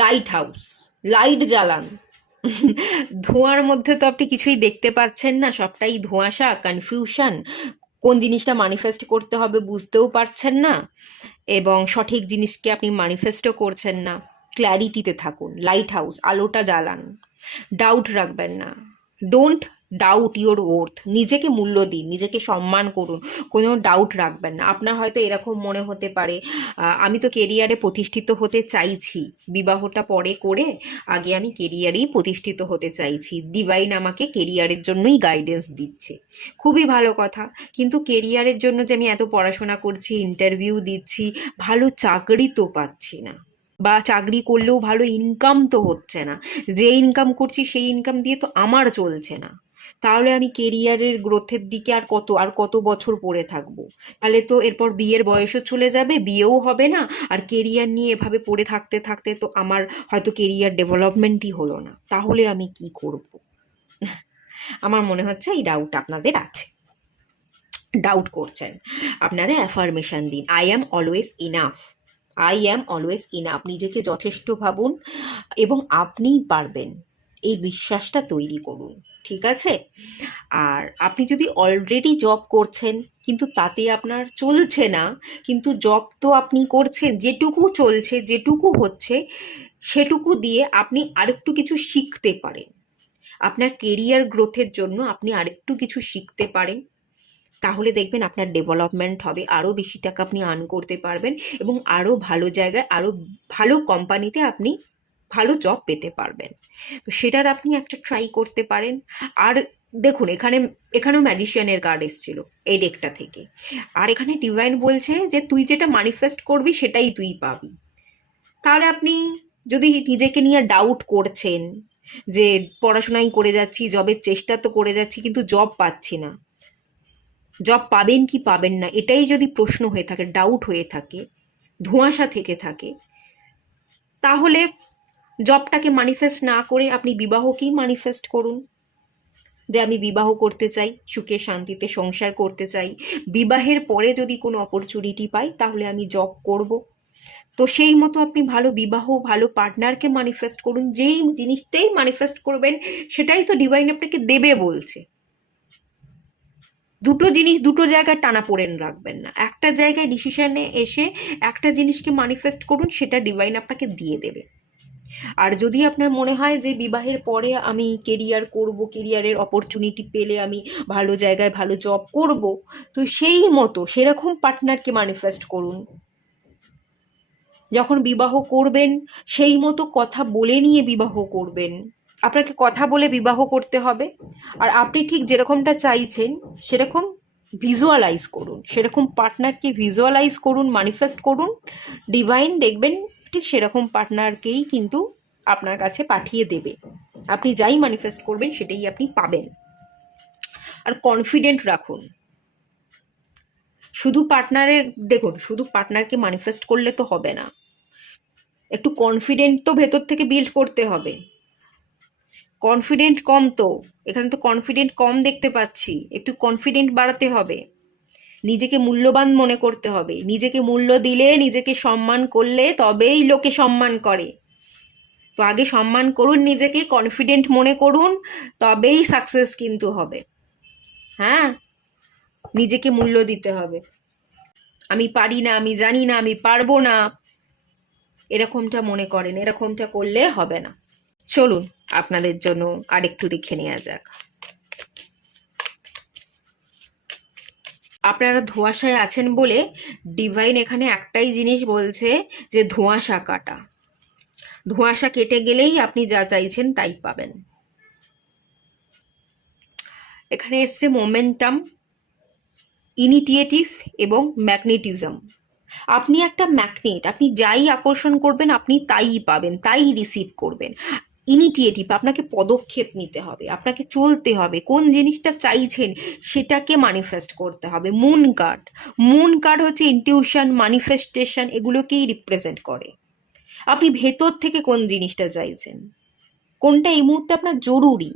লাইট হাউস, লাইট জ্বালান। ধোঁয়ার মধ্যে তো আপনি কিছুই দেখতে পাচ্ছেন না, সবটাই ধোঁয়াশা, কনফিউশন, কোন জিনিসটা ম্যানিফেস্ট করতে হবে বুঝতেও পারছেন না, এবং সঠিক জিনিসকে আপনি ম্যানিফেস্টও করছেন না। ক্ল্যারিটিতে থাকুন, লাইট হাউস, আলোটা জ্বালান, ডাউট রাখবেন না। Don't doubt your worth. নিজেকে মূল্য দিন, নিজেকে সম্মান করুন, কোনো ডাউট রাখবেন না। আপনার হয়তো এরকম মনে হতে পারে, আমি তো কেরিয়ারে প্রতিষ্ঠিত হতে চাইছি, বিবাহটা পরে করে আগে আমি কেরিয়ারেই প্রতিষ্ঠিত হতে চাইছি, ডিভাইন আমাকে কেরিয়ারের জন্যই গাইডেন্স দিচ্ছে। খুবই ভালো কথা, কিন্তু কেরিয়ারের জন্য যে আমি এত পড়াশোনা করছি, ইন্টারভিউ দিচ্ছি, ভালো চাকরি তো পাচ্ছি না, বা চাকরি করলেও ভালো ইনকাম তো হচ্ছে না, যে ইনকাম করছি সেই ইনকাম দিয়ে তো আমার চলছে না, তাহলে আমি কেরিয়ারের গ্রোথের দিকে আর কত বছর পড়ে থাকবো? তাহলে তো এরপর বিয়ের বয়সও চলে যাবে, বিয়েও হবে না, আর কেরিয়ার নিয়ে এভাবে পড়ে থাকতে থাকতে তো আমার হয়তো কেরিয়ার ডেভেলপমেন্টই হলো না, তাহলে আমি কি করব? আমার মনে হচ্ছে এই ডাউট আপনাদের আছে, ডাউট করছেন। আপনারা অ্যাফার্মেশন দিন, I am always enough, I am always enough. নিজেকে যথেষ্ট ভাবুন এবং আপনিই পারবেন, এই বিশ্বাসটা তৈরি করুন, ঠিক আছে? আর আপনি যদি অলরেডি জব করছেন কিন্তু তাতে আপনার চলছে না, কিন্তু জব তো আপনি করছেন, যেটুকু চলছে, যেটুকু হচ্ছে, সেটুকু দিয়ে আপনি আরেকটু কিছু শিখতে পারেন। আপনার কেরিয়ার গ্রোথের জন্য আপনি আরেকটু কিছু শিখতে পারেন, তাহলে দেখবেন আপনার ডেভেলপমেন্ট হবে, আরও বেশি টাকা আপনি আর্ন করতে পারবেন, এবং আরও ভালো জায়গায়, আরও ভালো কোম্পানিতে আপনি ভালো জব পেতে পারবেন। তো সেটার আপনি একটা ট্রাই করতে পারেন। আর দেখুন, এখানেও ম্যাজিশিয়ানের কার্ড এসেছিল এই ডেকটা থেকে, আর এখানে ডিভাইন বলছে যে তুই যেটা ম্যানিফেস্ট করবি সেটাই তুই পাবি। তাহলে আপনি যদি নিজেকে নিয়ে ডাউট করছেন যে পড়াশোনাই করে যাচ্ছি, জবের চেষ্টা তো করে যাচ্ছি, কিন্তু জব পাচ্ছি না, জব পাবেন কি পাবেন না এটাই যদি প্রশ্ন হয়ে থাকে, ডাউট হয়ে থাকে, ধোঁয়াশা থেকে থাকে, তাহলে জবটাকে ম্যানিফেস্ট না করে আপনি বিবাহকেই ম্যানিফেস্ট করুন, যে আমি বিবাহ করতে চাই, সুখে শান্তিতে সংসার করতে চাই, বিবাহের পরে যদি কোনো অপরচুনিটি পাই তাহলে আমি জব করব। তো সেই মতো আপনি ভালো বিবাহ, ভালো পার্টনারকে ম্যানিফেস্ট করুন, যেই জিনিসটাই ম্যানিফেস্ট করবেন সেটাই তো ডিভাইন আপনাকে দেবে বলছে। দুটো জিনিস দুটো জায়গায় টানাপোড়েন রাখবেন না, একটা জায়গায় ডিসিশনে এসে একটা জিনিসকে ম্যানিফেস্ট করুন, সেটা ডিভাইন আপনাকে দিয়ে দেবে। আর যদি আপনার মনে হয় যে বিবাহের পরে আমি কেরিয়ার করব, কেরিয়ারের অপরচুনিটি পেলে আমি ভালো জায়গায় ভালো জব করব, তো সেই মতো সেরকম পার্টনারকে ম্যানিফেস্ট করুন। যখন বিবাহ করবেন সেই মতো কথা বলে নিয়ে বিবাহ করবেন, আপনাকে কথা বলে বিবাহ করতে হবে। আর আপনি ঠিক যেরকমটা চাইছেন সেরকম ভিজুয়ালাইজ করুন, সেরকম পার্টনারকে ভিজুয়ালাইজ করুন, ম্যানিফেস্ট করুন, ডিভাইন দেখবেন ঠিক সেরকম পার্টনারকেই কিন্তু আপনার কাছে পাঠিয়ে দেবে। আপনি যাই ম্যানিফেস্ট করবেন সেটাই আপনি পাবেন। আর কনফিডেন্ট রাখুন। শুধু পার্টনারের, দেখুন, শুধু পার্টনারকে ম্যানিফেস্ট করলে তো হবে না, একটু কনফিডেন্ট তো ভেতর থেকে বিল্ড করতে হবে। কনফিডেন্ট কম তো, এখানে তো কনফিডেন্ট কম দেখতে পাচ্ছি, একটু কনফিডেন্ট বাড়াতে হবে, নিজেকে মূল্যবান মনে করতে হবে, নিজেকে মূল্য দিলে, নিজেকে সম্মান করলে তবেই লোকে সম্মান করে। তো আগে সম্মান করুন, নিজেকে কনফিডেন্ট মনে করুন, তবেই সাকসেস কিন্তু হবে। হ্যাঁ, নিজেকে মূল্য দিতে হবে। আমি পারি না, আমি জানি না, আমি পারবো না, এরকমটা মনে করেন, এরকমটা করলে হবে না। চলুন আপনাদের জন্য আরেকটু দেখে নেওয়া যাক। আপনারা ধোঁয়াশায় আছেন বলে ডিভাইন এখানে একটাই জিনিস বলছে, যে ধোঁয়াশা কাটা, ধোঁয়াশা কেটে গেলেই আপনি যা চাইছেন তাই পাবেন। এখানে এসছে মোমেন্টাম, ইনিটিয়েটিভ এবং ম্যাগনেটিজম। আপনি একটা ম্যাগনেট, আপনি যাই আকর্ষণ করবেন আপনি তাই পাবেন, তাই রিসিভ করবেন। ইনিটিয়েটিভ, আপনাকে পদক্ষেপ নিতে হবে, আপনাকে চলতে হবে, কোন জিনিসটা চাইছেন সেটাকে ম্যানিফেস্ট করতে হবে। মুন কার্ড, মুন কার্ড হচ্ছে ইনটিউশন, ম্যানিফেস্টেশন, এগুলোকেই রিপ্রেজেন্ট করে। আপনি ভেতর থেকে কোন জিনিসটা চাইছেন, কোনটা এই মুহূর্তে আপনার জরুরি,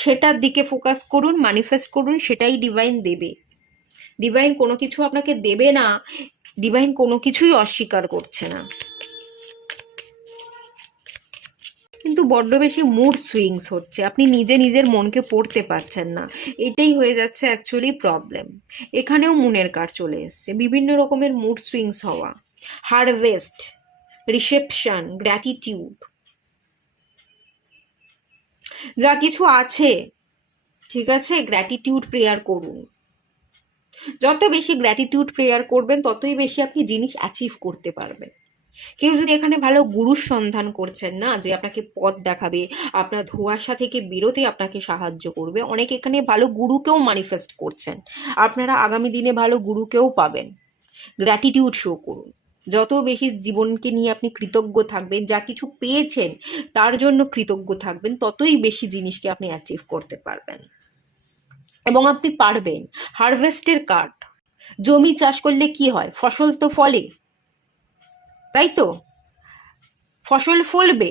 সেটার দিকে ফোকাস করুন, ম্যানিফেস্ট করুন, সেটাই ডিভাইন দেবে। ডিভাইন কোনো কিছু আপনাকে দেবে না ডিভাইন কোনো কিছুই অস্বীকার করছে না, কিন্তু বড্ড বেশি মুড সুইংস হচ্ছে, আপনি নিজে নিজের মনকে পড়তে পারছেন না, এটাই হয়ে যাচ্ছে অ্যাকচুয়ালি প্রবলেম। এখানেও মুনের কার্ড চলে এসছে, বিভিন্ন রকমের মুড সুইংস হওয়া, হারভেস্ট, রিসেপশন, গ্র্যাটিটিউড, যা কিছু আছে, ঠিক আছে, গ্র্যাটিটিউড প্রেয়ার করুন। যত বেশি গ্র্যাটিটিউড প্রেয়ার করবেন ততই বেশি আপনি জিনিস অ্যাচিভ করতে পারবেন। কেউ যদি এখানে ভালো গুরুর সন্ধান করছেন না, যে আপনাকে পথ দেখাবে, আপনার ধোঁয়াশা থেকে বেরোতে আপনাকে সাহায্য করবে, অনেকে এখানে ভালো গুরুকেও ম্যানিফেস্ট করছেন, আপনারা আগামী দিনে ভালো গুরুকেও পাবেন। গ্র্যাটিটিউড শো করুন, যত বেশি জীবনকে নিয়ে আপনি কৃতজ্ঞ থাকবেন, যা কিছু পেয়েছেন তার জন্য কৃতজ্ঞ থাকবেন, ততই বেশি জিনিসকে আপনি অ্যাচিভ করতে পারবেন এবং আপনি পারবেন। হারভেস্টের কার্ড, জমি চাষ করলে কি হয়, ফসল তো ফলে, তাই তো, ফসল ফলবে,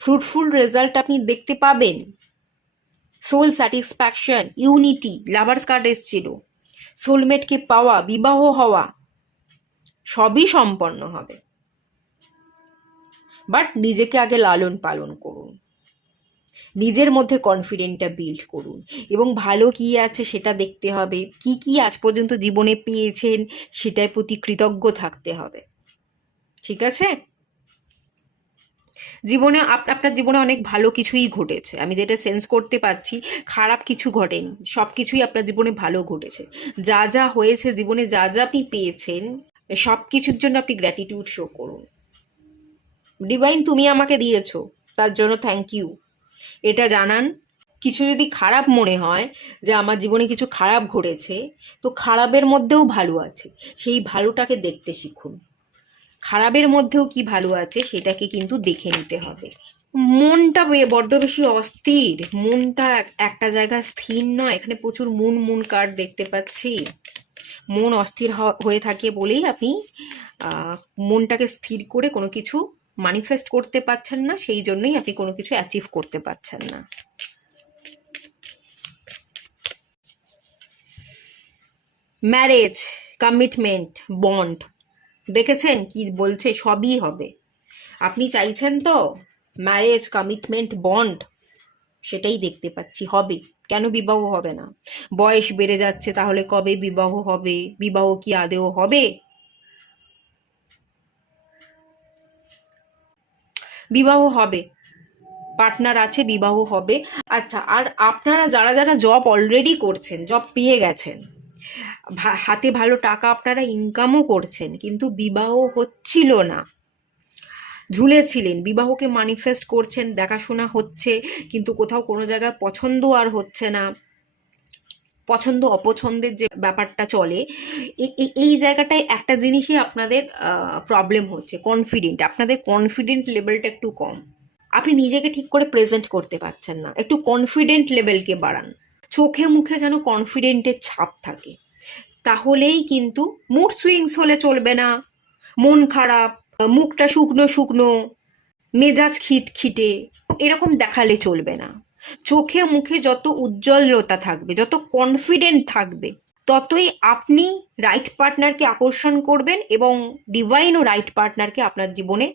ফ্রুটফুল রেজাল্ট আপনি দেখতে পাবেন। Soul satisfaction, unity, lovers card এসেছিল, সোলমেটকে পাওয়া, বিবাহ হওয়া, সবই সম্পন্ন হবে। বাট নিজেকে আগে লালন পালন করুন, নিজের মধ্যে কনফিডেন্টটা বিল্ড করুন এবং ভালো কি আছে সেটা দেখতে হবে, কি কি আজ পর্যন্ত জীবনে পেয়েছেন সেটার প্রতি কৃতজ্ঞ থাকতে হবে, ঠিক আছে। জীবনে আপনার জীবনে অনেক ভালো কিছুই ঘটেছে, আমি যেটা সেন্স করতে পারছি, খারাপ কিছু ঘটেনি, সব কিছুই আপনার জীবনে ভালো ঘটেছে। যা যা হয়েছে জীবনে, যা যা আপনি পেয়েছেন, সব কিছুর জন্য আপনি গ্র্যাটিটিউড শো করুন। ডিভাইন তুমি আমাকে দিয়েছো, তার জন্য থ্যাংক ইউ, এটা জানান। কিছু যদি খারাপ মনে হয় যে আমার জীবনে কিছু খারাপ ঘটেছে, তো খারাপের মধ্যেও ভালো আছে, সেই ভালোটাকে দেখতে শিখুন। খারাপের মধ্যেও কি ভালো আছে সেটাকে কিন্তু দেখে নিতে হবে। মনটা বড্ড বেশি অস্থির, মনটা একটা জায়গায় স্থির নয়, এখানে প্রচুর মুন মুন কার্ড দেখতে পাচ্ছি। মন অস্থির হয়ে থাকে বলেই আপনি মনটাকে স্থির করে কোনো কিছু ম্যানিফেস্ট করতে পারছেন না, সেই জন্যই আপনি কোনো কিছু অ্যাচিভ করতে পারছেন না। ম্যারেজ, কমিটমেন্ট, বন্ড, দেখেছেন কি বলছে, সবই হবে। আপনি চাইছেন তো ম্যারেজ, কমিটমেন্ট, বন্ড, সেটাই দেখতে পাচ্ছি হবে। কেন বিবাহ হবে না? বয়স বেড়ে যাচ্ছে, তাহলে কবে বিবাহ হবে? বিবাহ কি আদেও হবে? বিবাহ হবে, পার্টনার আছে, বিবাহ হবে। আচ্ছা, আর আপনারা যারা যারা জব অলরেডি করছেন, জব পেয়ে গেছেন, হাতে ভালো টাকা আপনারা ইনকামও করছেন, কিন্তু বিবাহ হচ্ছিল না, ঝুলেছিলেন, বিবাহকে ম্যানিফেস্ট করছেন, দেখাশোনা হচ্ছে, কিন্তু কোথাও কোনো জায়গায় পছন্দ আর হচ্ছে না, পছন্দ অপছন্দের যে ব্যাপারটা চলে, এই জায়গাটায় একটা জিনিসই আপনাদের প্রবলেম হচ্ছে, কনফিডেন্ট, আপনাদের কনফিডেন্ট লেভেলটা একটু কম, আপনি নিজেকে ঠিক করে প্রেজেন্ট করতে পারছেন না, একটু কনফিডেন্ট লেভেলকে বাড়ান, চোখে মুখে যেন কনফিডেন্টের ছাপ থাকে, তাহলেই কিন্তু মুড সুইংস হলে চলবে না, মন খারাপ, মুখটা শুকনো শুকনো, মেজাজ খিটখিটে, এরকম দেখালে চলবে না। চোখে মুখে যত উজ্জ্বলতা থাকবে, যত কনফিডেন্ট থাকবে, ততই আপনি রাইট পার্টনারকে আকর্ষণ করবেন এবং ডিভাইনও রাইট পার্টনারকে আপনার জীবনে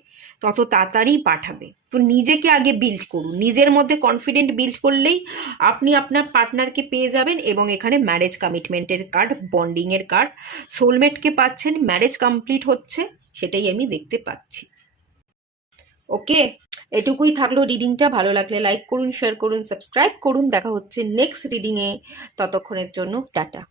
তত তাড়াতাড়ি পাঠাবে। তো নিজেকে আগে বিল্ড করুন, নিজের মধ্যে কনফিডেন্ট বিল্ড করলেই আপনি আপনার পার্টনারকে পেয়ে যাবেন। এবং এখানে ম্যারেজ কমিটমেন্টের কার্ড, বন্ডিংয়ের কার্ড, সোলমেটকে পাচ্ছেন, ম্যারেজ কমপ্লিট হচ্ছে, সেটাই আমি দেখতে পাচ্ছি। ওকে, এটুকুই থাকলো রিডিংটা। ভালো লাগলে লাইক করুন, শেয়ার করুন, সাবস্ক্রাইব করুন। দেখা হচ্ছে নেক্সট রিডিংয়ে, ততক্ষণের জন্য টাটা।